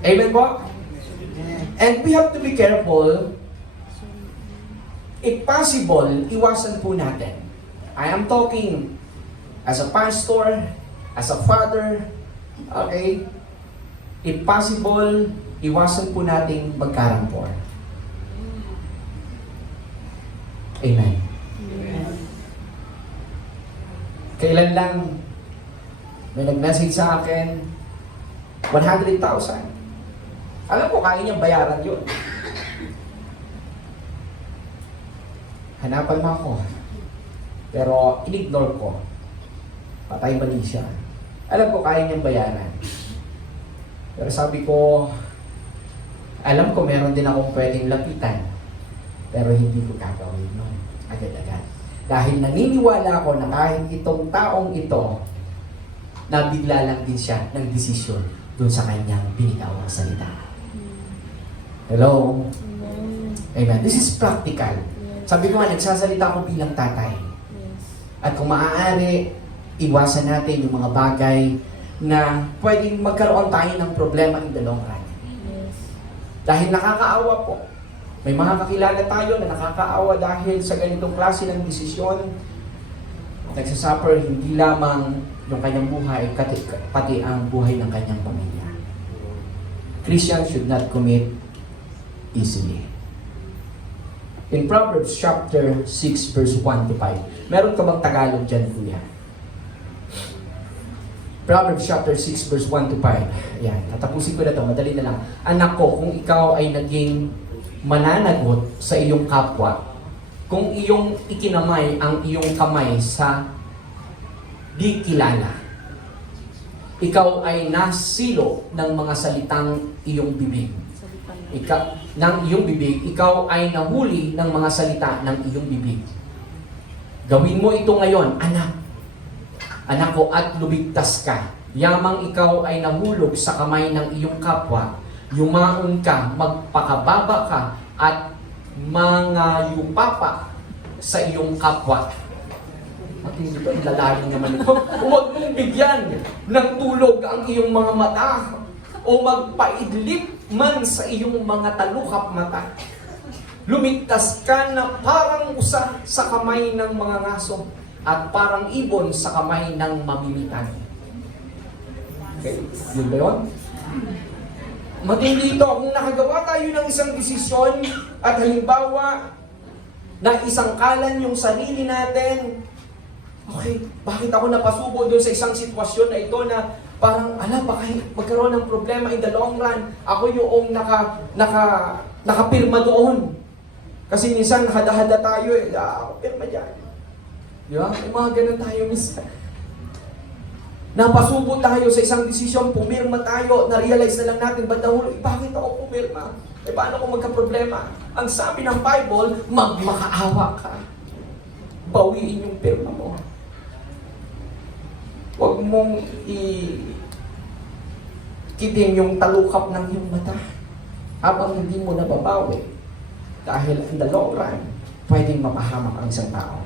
Amen po? And we have to be careful. If possible, iwasan po natin. I am talking as a pastor, as a father, okay? If possible, iwasan po natin magkarampor. Amen. Kailan lang may nag-message sa akin, 100,000. Alam ko, kaya niyang bayaran yun. Hanapan mo ako. Pero in-ignore ko. Patay mali siya. Alam ko, kaya niyang bayaran. Pero sabi ko, alam ko meron din akong pwedeng lapitan. Pero hindi ko gagawin nun. Agad-agad. Dahil naniniwala ako na kahit itong taong ito, nabigla lang din siya ng desisyon dun sa kanyang binitawang salita. Hello? Amen. This is practical. Sabi ko nga, nagsasalita ako bilang tatay. At kung maaari, iwasan natin yung mga bagay na pwedeng magkaroon tayo ng problema in the long run. Dahil nakakaawa po. May mga kakilala tayo na nakakaawa dahil sa ganitong klase ng desisyon. Nagsasuffer hindi lamang yung kanyang buhay, pati ang buhay ng kanyang pamilya. Christians should not commit easily. In Proverbs chapter 6 verse 1 to 5, meron ka bang Tagalog dyan, kuya? Proverbs chapter 6 verse 1 to 5. Yan, tatapusin ko na to, madali na lang. Anak ko, kung ikaw ay naging mananagot sa iyong kapwa, kung iyong ikinamay ang iyong kamay sa di kilala, ikaw ay nasilo ng mga salitang iyong bibig. Ng iyong bibig, ikaw ay nahuli ng mga salita ng iyong bibig. Gawin mo ito ngayon, anak. Anak ko, at lumigtas ka. Yamang ikaw ay nahulog sa kamay ng iyong kapwa, yumaon ka, magpakababa ka, at mga yupapa sa iyong kapwa. At hindi ba ilalalim naman ito? Huwag mong bigyan ng tulog ang iyong mga mata o magpaidlip man sa iyong mga talukap mata. Lumigtas ka na parang usa sa kamay ng mga ngaso at parang ibon sa kamay ng mamimitan. Okay, yun ba yun? Matindi ito, kung nakagawa tayo ng isang desisyon at halimbawa na isangkalan yung sarili natin, okay, bakit ako napasubo doon sa isang sitwasyon na ito na parang, baka magkaroon ng problema in the long run. Ako yung nakapirma doon. Kasi minsan hada-hada tayo ako pirma dyan. Di ba? May mga ganun tayo minsan. Napasubo tayo sa isang desisyon, pumirma tayo, na-realize na lang natin, ba't nahulog, bakit ako pumirma? Paano kung magka-problema? Ang sabi ng Bible, magmakaawa ka. Bawiin yung pirma mo. Huwag mong kitin yung talukap ng iyong mata habang hindi mo nababawi. Dahil in the long run, pwedeng mapahamak ang isang tao.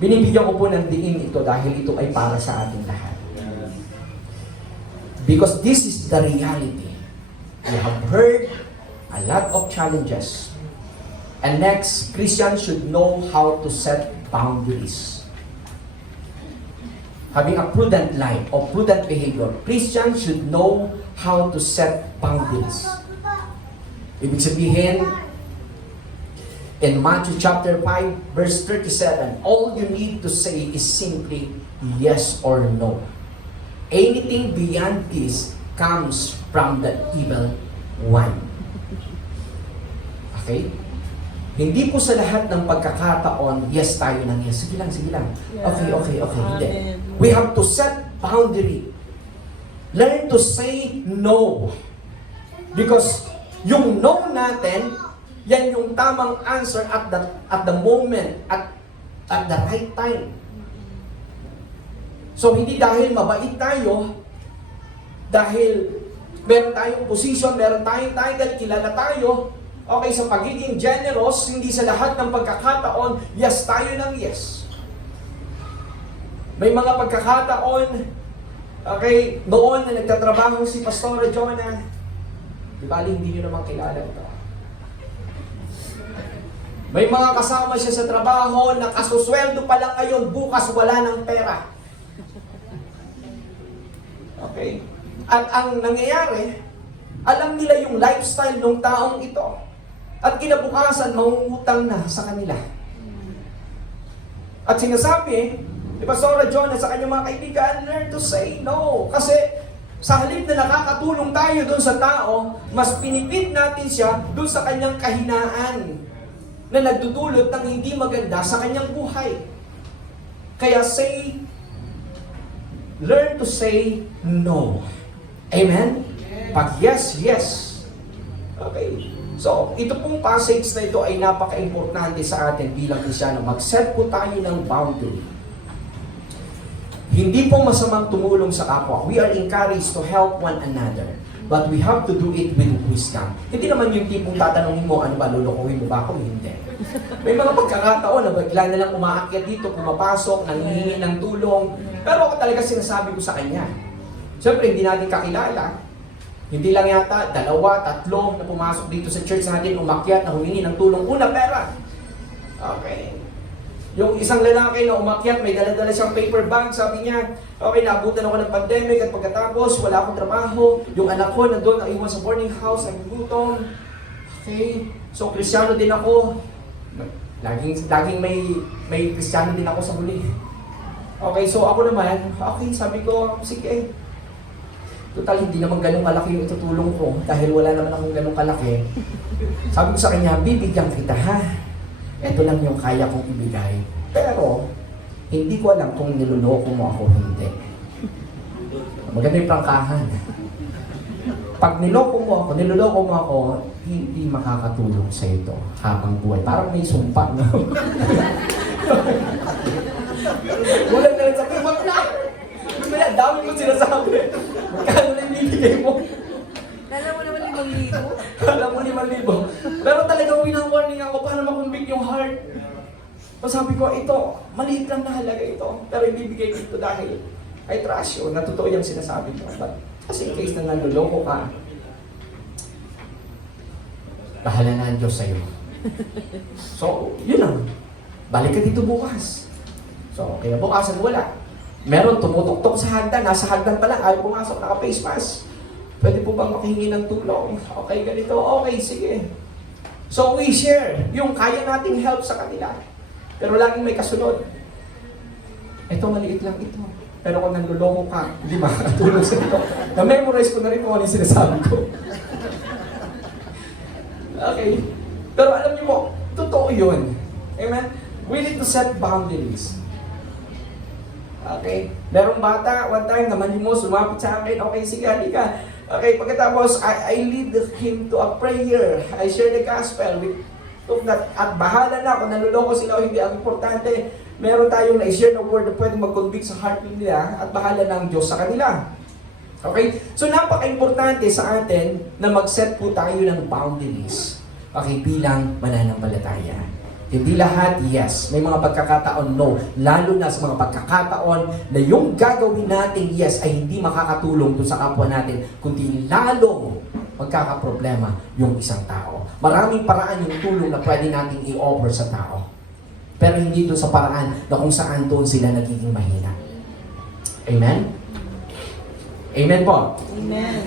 Binibigyan ko po ng diin ito dahil ito ay para sa ating lahat. Because this is the reality. We have heard a lot of challenges. And next, Christians should know how to set boundaries. Having a prudent life or prudent behavior, Christians should know how to set boundaries. Ibig sabihin, in Matthew chapter 5, verse 37, all you need to say is simply yes or no. Anything beyond this comes from the evil one. Okay? Hindi po sa lahat ng pagkakataon, yes tayo ng yes. Sige lang, sige lang. Okay. Hindi. We have to set boundary. Learn to say no. Because yung no natin, yan yung tamang answer at the moment, at the right time. So, hindi dahil mabait tayo, dahil meron tayong position, meron tayong title, kilala tayo, Okay, sa pagiging generous, hindi sa lahat ng pagkakataon, yes tayo ng yes. May mga pagkakataon, okay, noon na nagtatrabaho si Pastora Jonah, di bali hindi nyo naman kilala ito. May mga kasama siya sa trabaho na kasusweldo pa lang ngayon, bukas wala ng pera. Okay? At ang nangyayari, alam nila yung lifestyle ng taong ito. At kinabukasan, mangungutang na sa kanila. At sinasabi, di ba, Pastora Jonah sa kanyang mga kaibigan, learn to say no. Kasi sa halip na nakakatulong tayo doon sa tao, mas pinipit natin siya doon sa kanyang kahinaan na nagdudulot ng hindi maganda sa kanyang buhay. Kaya learn to say no. Amen? Pag yes, yes. Okay. So, ito pong passage na ito ay napaka-importante sa atin bilang Kristiyano. Mag-set po tayo ng boundary. Hindi po masamang tumulong sa kapwa. We are encouraged to help one another. But we have to do it with wisdom. Hindi naman yung tipong tatanungin mo, ano ba, lulukuhin mo ba ako? Hindi. May mga pagkakataon na bigla na lang umaakyat dito, pumapasok, nanghihingi ng tulong. Pero ako talaga sinasabi ko sa kanya. Siyempre, hindi natin kakilala. Hindi lang yata, 2, 3 na pumasok dito sa church natin, umakyat na humingi ng tulong. Una, pera. Okay. Yung isang lalaki na umakyat, may dala-dala siyang paper bag, sabi niya, okay, naabutan ako ng pandemic at pagkatapos, wala akong trabaho. Yung anak ko nandun, naiwan sa boarding house, nagugutom. Okay. So, Kristiyano din ako. Laging may Kristiyano din ako sa huli. Okay, so ako naman, okay, sabi ko, sige. Total, hindi naman ganun kalaki yung itutulong ko dahil wala naman akong ganun kalaki. Sabi ko sa kanya, bibigyan kita ha. Ito lang yung kaya kong ibigay. Pero, hindi ko alam kung niloloko mo ako o hindi. Maganda yung prangkahan. Pag niloloko mo ako, hindi makakatulong sa ito habang buhay. Parang may sumpa, no? Wala na rin sabi, wag na! May dami ko sinasabi. Magkano na yung bibigay mo? Alam mo naman 5,000. Alam mo 5,000. Pero talagang winawarning ako para makumbig yung heart. So sabi ko, ito, maliit lang na halaga ito. Pero ibibigay ko ito dahil I trust you, na totoo yung sinasabi ko. But kasi in case na naluloko ka, bahala na ang Diyos sa'yo. So, yun lang. Balik ka dito bukas. So, kaya bukasan wala. Meron tumutok-tok sa hagdan, nasa hagdan pa lang, ayaw pumasok, naka-face mask. Pwede po bang makihingi ng tulong? Okay, ganito, okay, sige. So we share yung kaya nating help sa kanila. Pero laging may kasunod. Ito, maliit lang ito. Pero kung nanluloko ka, hindi makakatulong sa ito. Na-memorize ko na rin kung ano yung sinasabi ko. Okay. Pero alam niyo mo, totoo yun. Amen? We need to set boundaries. Okay? Merong bata, one time, namalimos, lumapit sa akin, okay, sige, halika. Okay, pagkatapos, I lead him to a prayer. I share the gospel with that. At bahala na kung naluloko sila o hindi. Ang importante, meron tayong na-share na word na pwede mag-convict sa heart nila at bahala na ang Diyos sa kanila. Okay? So, napaka-importante sa atin na mag-set po tayo ng boundaries. Okay, bilang mananampalataya. Hindi lahat, yes. May mga pagkakataon, no. Lalo na sa mga pagkakataon na yung gagawin natin, yes, ay hindi makakatulong dun sa kapwa natin, kundi lalong magkakaproblema yung isang tao. Maraming paraan yung tulong na pwede natin i-offer sa tao. Pero hindi dun sa paraan na kung saan doon sila nagiging mahina. Amen? Amen po? Amen.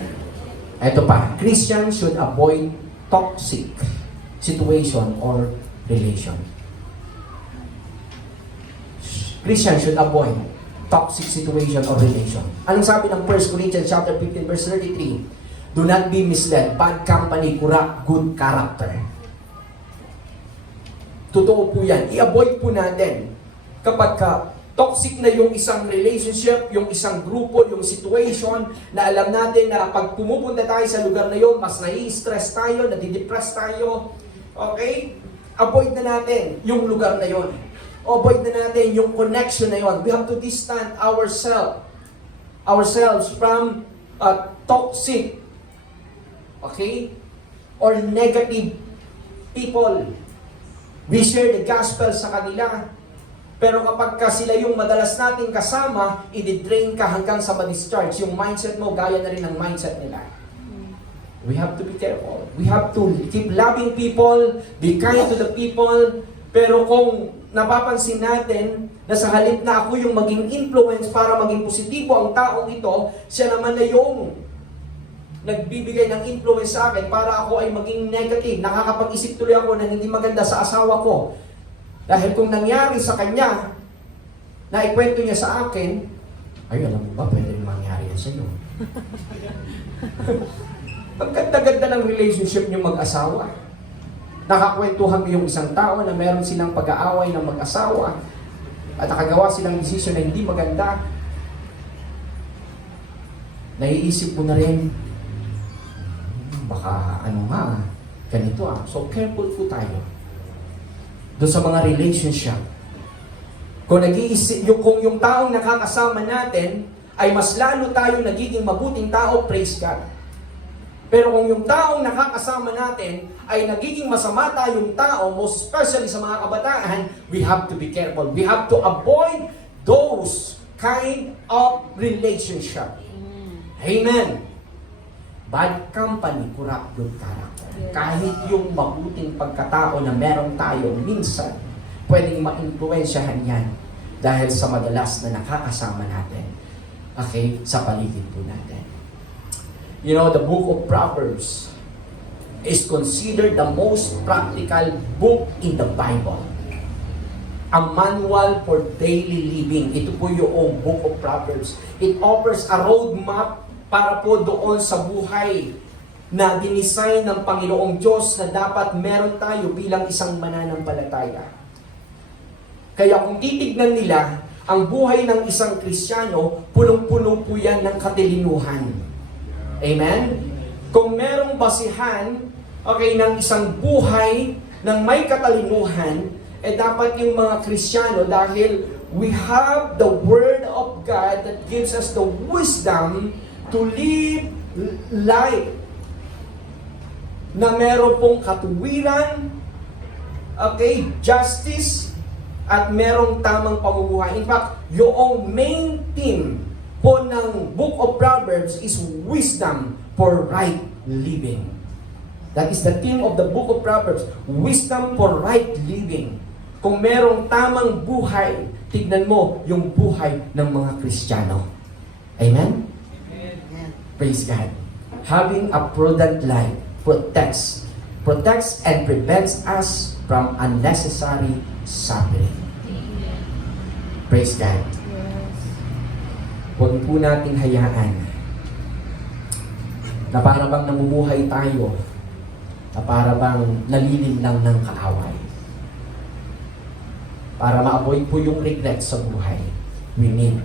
Ito pa, Christians should avoid toxic situation or relation. Christians should avoid toxic situation or relation. Anong sabi ng 1 Corinthians chapter 15 verse 33? Do not be misled. Bad company corrupt good character. Totoo po yan. I-avoid po natin kapag toxic na yung isang relationship, yung isang grupo, yung situation na alam natin na pag pumupunta tayo sa lugar na yun, mas nai-stress tayo, nadidepress tayo. Okay? Avoid na natin yung lugar na yon. Avoid na natin yung connection na yon. We have to distance ourselves from toxic, okay, or negative people. We share the gospel sa kanila. Pero kapag ka sila yung madalas nating kasama, i-drain ka hanggang sa ma-discharge. Yung mindset mo, gaya na rin ng mindset nila. We have to be careful. We have to keep loving people, be kind to the people. Pero kung napapansin natin na sa halip na ako yung maging influence para maging positibo ang taong ito, siya naman na yung nagbibigay ng influence sa akin para ako ay maging negative. Nakakapag-isip tuloy ako na hindi maganda sa asawa ko. Dahil kung nangyari sa kanya, na ikwento niya sa akin, ay alam mo ba, pwede rin mangyari yan sa iyo. Ang ganda-ganda ng relationship niyo mag-asawa. Nakakwentuhan mo yung isang tao na meron silang pag-aaway ng mag-asawa at nakagawa silang desisyon na hindi maganda. Naiisip mo na rin, baka ganito So careful po tayo doon sa mga relationship. Kung yung taong nakakasama natin ay mas lalo tayo nagiging mabuting tao, praise God. Pero kung yung taong nakakasama natin ay nagiging masama tayong tao, most especially sa mga kabataan, we have to be careful. We have to avoid those kind of relationship. Amen. Bad company, corrupt good character. Yes. Kahit yung mabuting pagkatao na meron tayo, minsan, pwedeng ma-influensyahan yan dahil sa madalas na nakakasama natin. Okay? Sa paligid po natin. You know, the book of Proverbs is considered the most practical book in the Bible. A manual for daily living. Ito po yung book of Proverbs. It offers a roadmap para po doon sa buhay na dinisign ng Panginoong Diyos na dapat meron tayo bilang isang mananampalataya. Kaya kung titignan nila, ang buhay ng isang Kristiyano, punong-puno po yan ng katilinuhan. Amen? Kung merong basihan, ng isang buhay ng may katalinuhan, dapat yung mga Kristiyano, dahil we have the Word of God that gives us the wisdom to live life na meron pong katuwiran, justice, at merong tamang pamumuhay. In fact, yung main theme po ng Book of Proverbs is wisdom for right living. That is the theme of the Book of Proverbs, wisdom for right living. Kung merong tamang buhay, tignan mo yung buhay ng mga Kristiyano. Amen? Praise God. Having a prudent life protects and prevents us from unnecessary suffering. Praise God. Huwag po natin hayaan na para bang namumuhay tayo, na para bang nalilim lang ng kaaway. Para ma-avoid po yung regret sa buhay, we need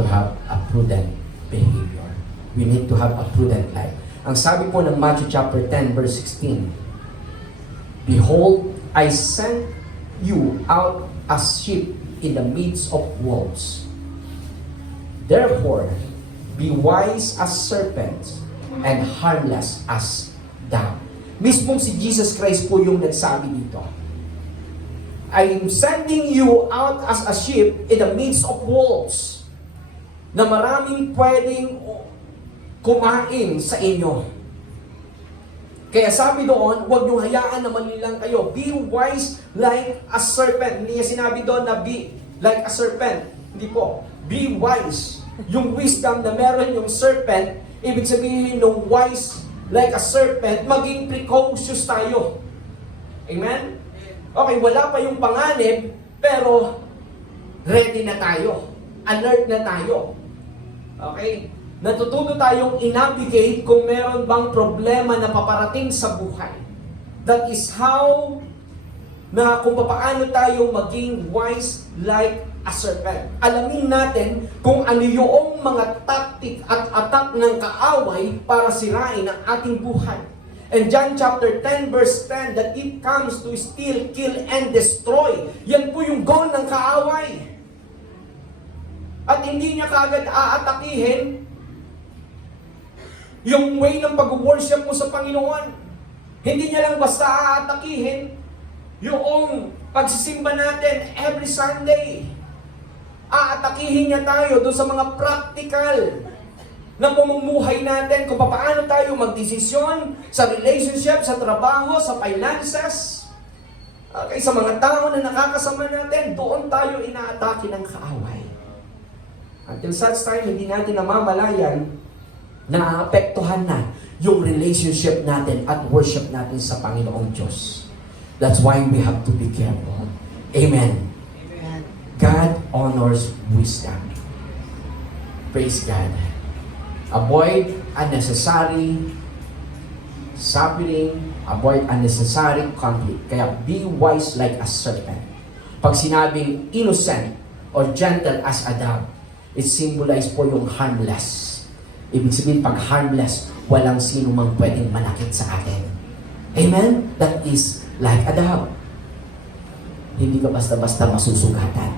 to have a prudent behavior. We need to have a prudent life. Ang sabi po ng Matthew chapter 10 verse 16, Behold, I send you out as sheep in the midst of wolves. Therefore, be wise as serpents and harmless as dove. Mismong si Jesus Christ po yung nagsabi dito. I am sending you out as a sheep in the midst of wolves. Na maraming pwedeng kumain sa inyo. Kaya sabi doon, huwag niyong hayaan na manilang kayo. Be wise like a serpent. Hindi niya sinabi doon na be like a serpent. Hindi po. Be wise. Yung wisdom na meron yung serpent, ibig sabihin ng wise like a serpent, maging precautious tayo. Amen? Okay, wala pa yung panganib, pero ready na tayo. Alert na tayo. Okay? Natututo tayong i-navigate kung meron bang problema na paparating sa buhay. That is how na kung paano tayo maging wise like a serpent. Alamin natin kung ano yung mga taktik at attack ng kaaway para sirain ang ating buhay. And John chapter 10 verse 10, that it comes to steal, kill, and destroy. Yan po yung goal ng kaaway. At hindi niya kagad aatakihin yung way ng pag-worship mo sa Panginoon. Hindi niya lang basta aatakihin yung pagsisimba natin every Sunday. Aatakihin niya tayo doon sa mga practical na pamumuhay natin kung paano tayo magdesisyon sa relationship, sa trabaho, sa finances. Okay, sa mga tao na nakakasama natin, doon tayo inaatake ng kaaway. Until such time, hindi natin namamalayan na apektuhan na yung relationship natin at worship natin sa Panginoong Diyos. That's why we have to be careful. Amen. God honors wisdom. Praise God. Avoid unnecessary suffering, avoid unnecessary conflict. Kaya be wise like a serpent. Pag sinabing innocent or gentle as a dove, it symbolize po yung harmless. Ibig sabihin, pag harmless, walang sino mang pwedeng manakit sa atin. Amen? That is like a dove. Hindi ka basta-basta masusugatan.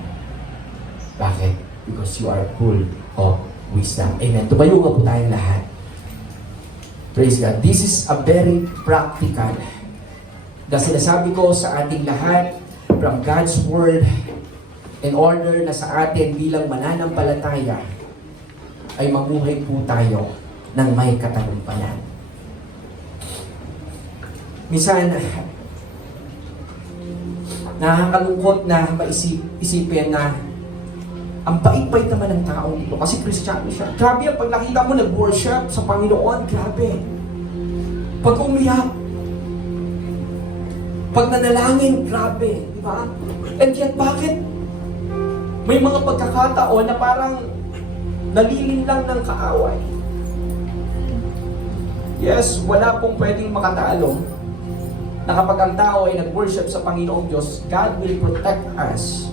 Bakit? Because you are full of wisdom. Amen. Tumayo nga po tayong lahat. Praise God. This is a very practical. Dahil sinasabi ko sa ating lahat from God's Word in order na sa atin bilang mananampalataya ay mamuhay po tayo ng may katagumpayan. Minsan, nakakalungkot na isipin na ang bait-bait naman ng tao dito kasi Kristiyano siya. Grabe, pag nakita mo nag-worship sa Panginoon, grabe. Pag umiyak, pag nanalangin, grabe. Di ba? And yet, bakit may mga pagkakataon na parang nalilin lang ng kaaway? Yes, wala pong pwedeng makatalo na kapag ang tao ay nag-worship sa Panginoong Diyos, God will protect us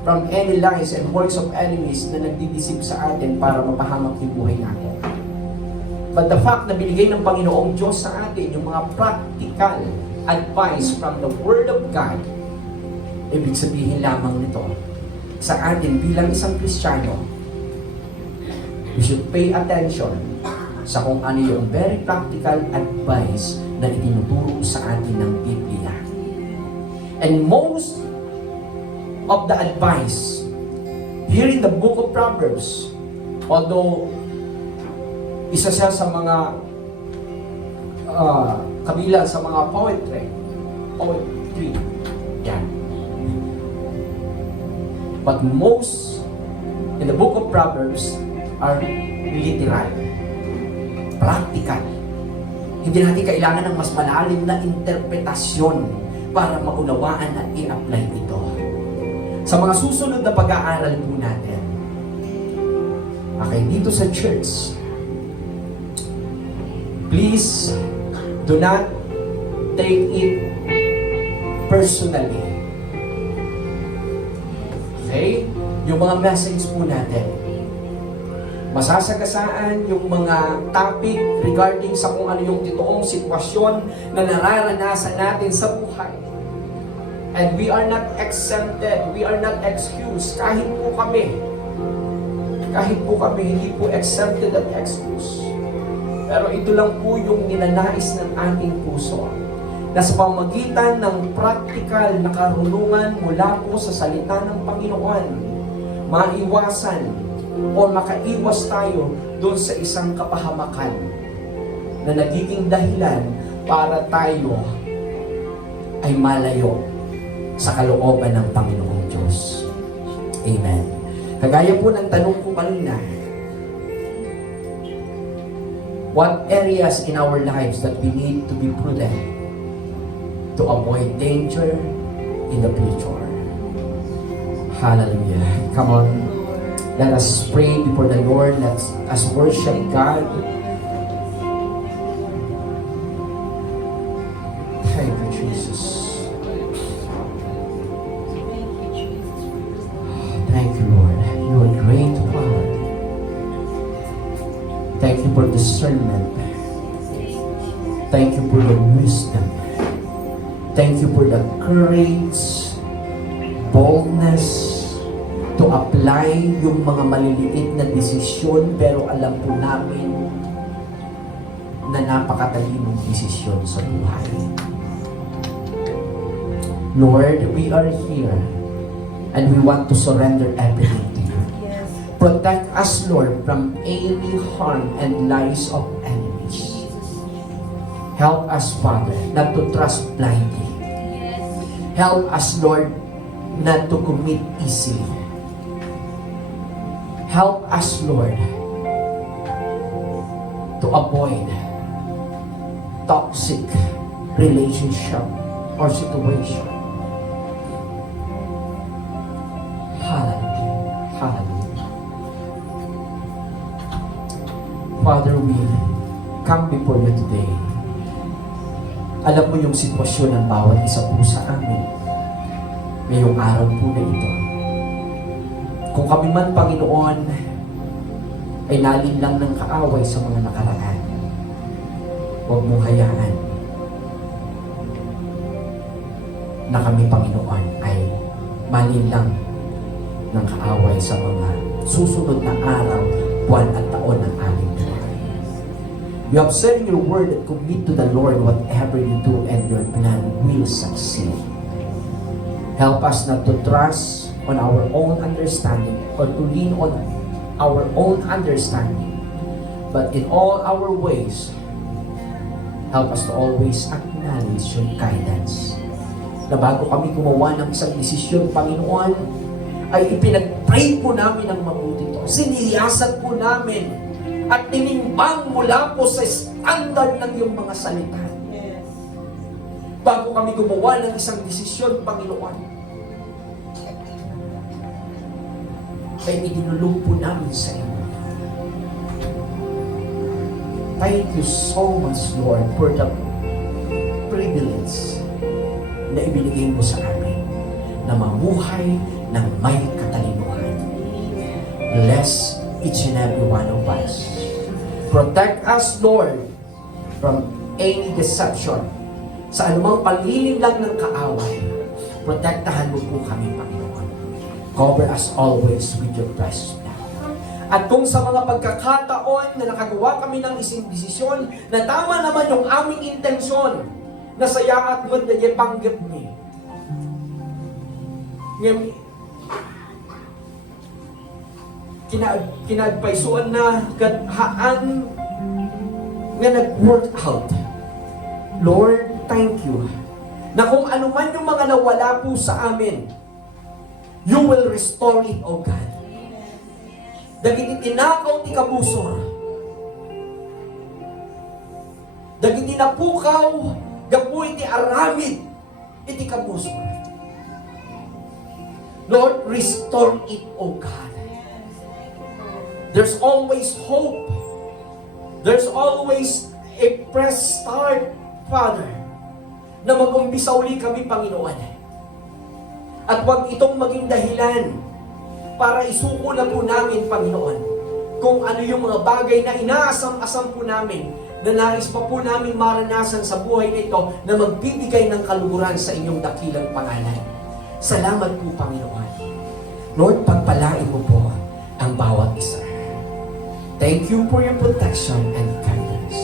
from any lies and works of enemies na nagdidisip sa atin para mapahamak yung buhay natin. But the fact na binigay ng Panginoong Diyos sa atin yung mga practical advice from the Word of God, ibig sabihin lamang nito, sa atin bilang isang Kristiyano, we should pay attention sa kung ano yung very practical advice na itinuturo sa atin ng Biblia. And most of the advice here in the book of Proverbs, although isa siya sa mga kabila sa mga poetry, yan. But most in the book of Proverbs are literal, practical. Hindi natin kailangan ng mas malalim na interpretasyon para maunawaan at i-apply ito. Sa mga susunod na pag-aaral po natin, okay, dito sa church, please do not take it personally. Okay? Yung mga message po natin, masasagasaan yung mga topic regarding sa kung ano yung totoong sitwasyon na nararanasan natin sa buhay. And we are not exempted, we are not excused. Kahit po kami, hindi po exempted at excused. Pero ito lang po yung ninanais ng ating puso, na sa pamagitan ng practical na karunungan mula po sa salita ng Panginoon, maiwasan o makaiwas tayo doon sa isang kapahamakan na nagiging dahilan para tayo ay malayo sa kalooban ng Panginoong Diyos. Amen. Kagaya po ng tanong ko kanina, what areas in our lives that we need to be prudent to avoid danger in the future? Hallelujah. Come on. Let us pray before the Lord. Let us worship God. Thank you, Jesus. Thank you, Lord. You are great Father. Thank you for discernment. Thank you for the wisdom. Thank you for the courage, boldness, to apply yung mga maliliit na desisyon, pero alam po namin na napakatalinong desisyon sa buhay. Lord, we are here and we want to surrender everything to you. Yes. Protect us, Lord, from any harm and lies of enemies. Help us, Father, not to trust blindly. Help us, Lord, not to commit easily. Help us, Lord, to avoid toxic relationship or situation. Hallelujah. Hallelujah. Father, we come before you today. Alam mo yung sitwasyon ng bawat isa po sa amin ngayong araw po na ito. Kung kami man, Panginoon, ay nalinlang ng kaaway sa mga nakaraan, huwag mong hayaan na kami, Panginoon, ay malinlang ng kaaway sa mga susunod na araw, buwan at taon ng aming buhay. You have said in your word that commit to the Lord whatever you do and your plan will succeed. Help us not to trust on our own understanding or to lean on our own understanding, but in all our ways, help us to always acknowledge your guidance. Na bago kami gumawa ng isang desisyon, Panginoon, ay ipinag-pray po namin ang mabuti ito. Siniyasat po namin at tinimbang mula po sa standard ng iyong mga salita. Yes. Bago kami gumawa ng isang desisyon, Panginoon, ay idinulong po namin sa inyo. Thank you so much, Lord, for the privilege na ibinigay mo sa amin na mamuhay ng may katalinuhan. Bless each and every one of us. Protect us, Lord, from any deception. Sa anumang panlilim lang ng kaaway, protektahan mo po kami, Panginoon. Cover us always with your precious blood. At kung sa mga pagkakataon na nakagawa kami ng isang desisyon na tama naman yung aming intensyon, na saya at good na panggap ni. Kinagpaisuan na haan nga nag-work out. Lord, thank you na kung ano man yung mga nawala po sa amin, you will restore it, O God. Dagiti tinakaw ti kabusor. Dagiti napukaw, gapu iti aramid, iti kabusor. Lord, restore it, O God. There's always hope. There's always a fresh start, Father, na mag-umpisa uli kami, Panginoon. At huwag itong maging dahilan para isuko na po namin, Panginoon, kung ano yung mga bagay na inaasam-asam po namin, na nais pa po namin maranasan sa buhay nito na magbibigay ng kaluguran sa inyong dakilang pangalan. Salamat po, Panginoon. Lord, pagpalain mo po ang bawat isa. Thank you for your protection and guidance.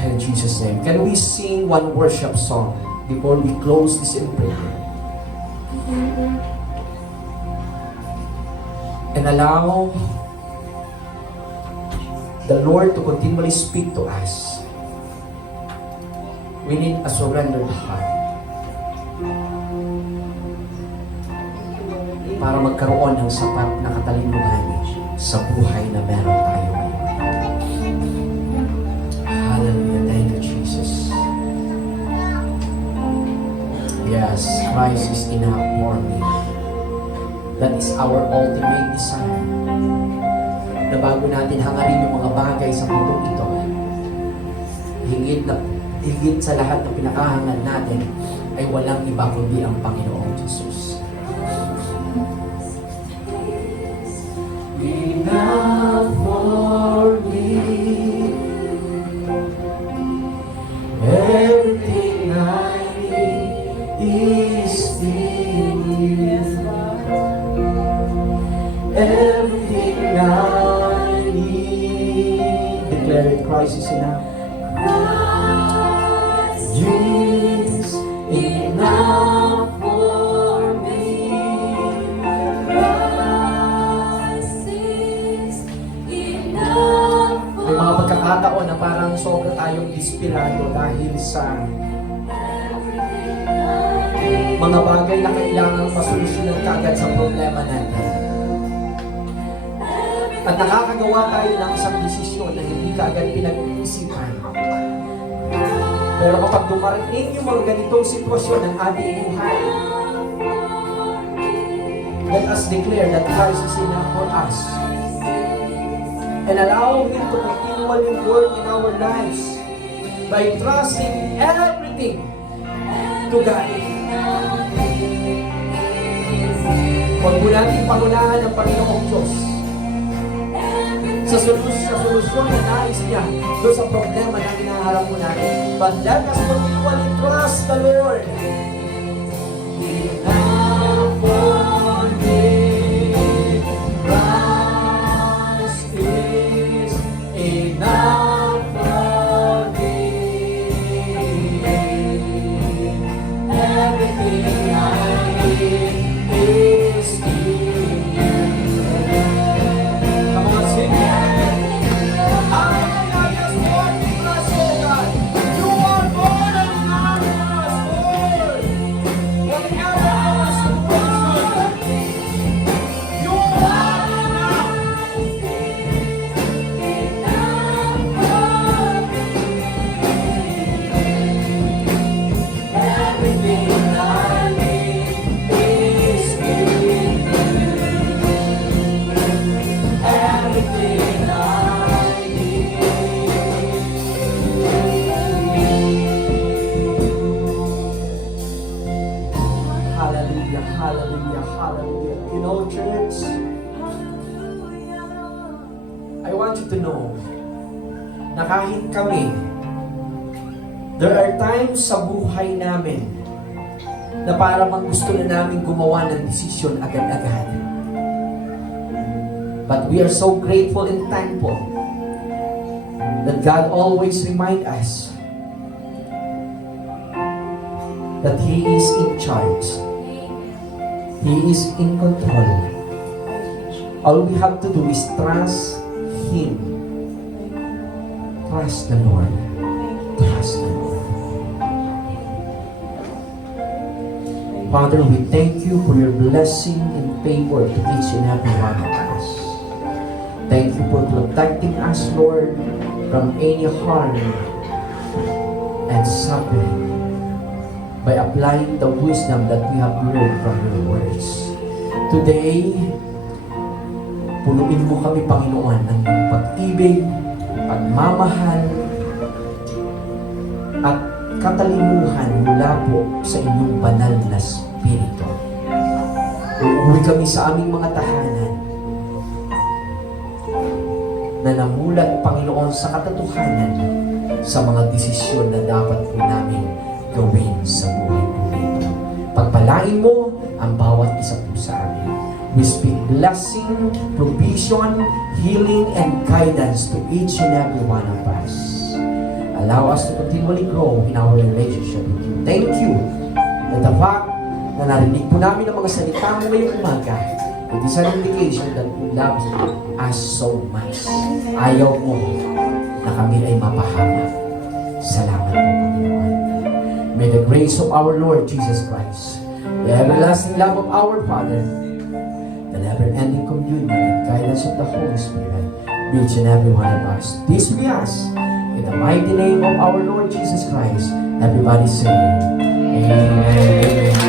In Jesus' name, can we sing one worship song before we close this in prayer? And allow the Lord to continually speak to us. We need a surrendered heart para magkaroon ng sapat na katalinuhan sa buhay na meron tayo ngayon. Hallelujah. Thank you, Jesus. Yes, Christ is enough for me. That is our ultimate desire. Na bago natin hangarin yung mga bagay sa mundong ito, higit sa lahat na pinakahangad natin ay walang iba kundi ang Panginoong Jesus. Enough for me. Everything I need is in you. Everything I need Christ is enough. Is enough for me. Christ is enough for May mga pagkakataon na parang sobra tayong desperado dahil sa mga bagay na kailangang masolusyonan kaagad sa problema natin. At nakakagawa tayo ng isang desisyon na hindi kaagad pinag-iisipan. Pero kapag dumarating yung mga ganitong sitwasyon ng ating buhay, let us declare that Christ is enough for us. And allow Him to continually work in our lives by trusting everything to God. Huwag mo natin pangunahan ng Panginoong Diyos sa solusyon na nais niya doon sa problema na hinaharap mo natin. But let us continually trust the Lord. Enough for me. Christ is enough for me. Everything I need is in you. Come on, sing it. Hallelujah, yes, Lord, we bless you, God. You are more than enough for us, Lord. Whatever our situation, you are enough. Everything I need is in you. Everything I need. Hallelujah, hallelujah, hallelujah. You know, church, I want you to know na kahit kami, there are times sa buhay namin na para bang gusto na namin gumawa ng desisyon agad-agad. But we are so grateful and thankful that God always remind us that He is in charge. He is in control. All we have to do is trust Him. Trust the Lord. Trust the Lord. Father, we thank you for your blessing and favor to each and every one of us. Thank you for protecting us, Lord, from any harm and suffering by applying the wisdom that we have learned from your words. Today, punuin mo kami, Panginoon, ng iyong pag-ibig, pagmamahal, at katalinuhan mula po sa inyong banal na Espiritu. Uuwi kami sa aming mga tahanan na namulat, Panginoon, sa katotohanan sa mga desisyon na dapat po namin gawin sa buhay po nito. Pagpalain mo ang bawat isa po sa amin. We speak blessing, provision, healing, and guidance to each and every one of us. Allow us to continually grow in our relationship with you. Thank you that the fact na narinig po namin ang mga salita mo ngayong umaga, it is an indication that you love us so much. Ayaw mo na kami ay mapahamak. Salamat po, Panginoon. May the grace of our Lord Jesus Christ, the everlasting love of our Father, the never-ending communion and guidance of the Holy Spirit be each and every one of us. This we ask in the mighty name of our Lord Jesus Christ. Everybody say, Amen. Amen.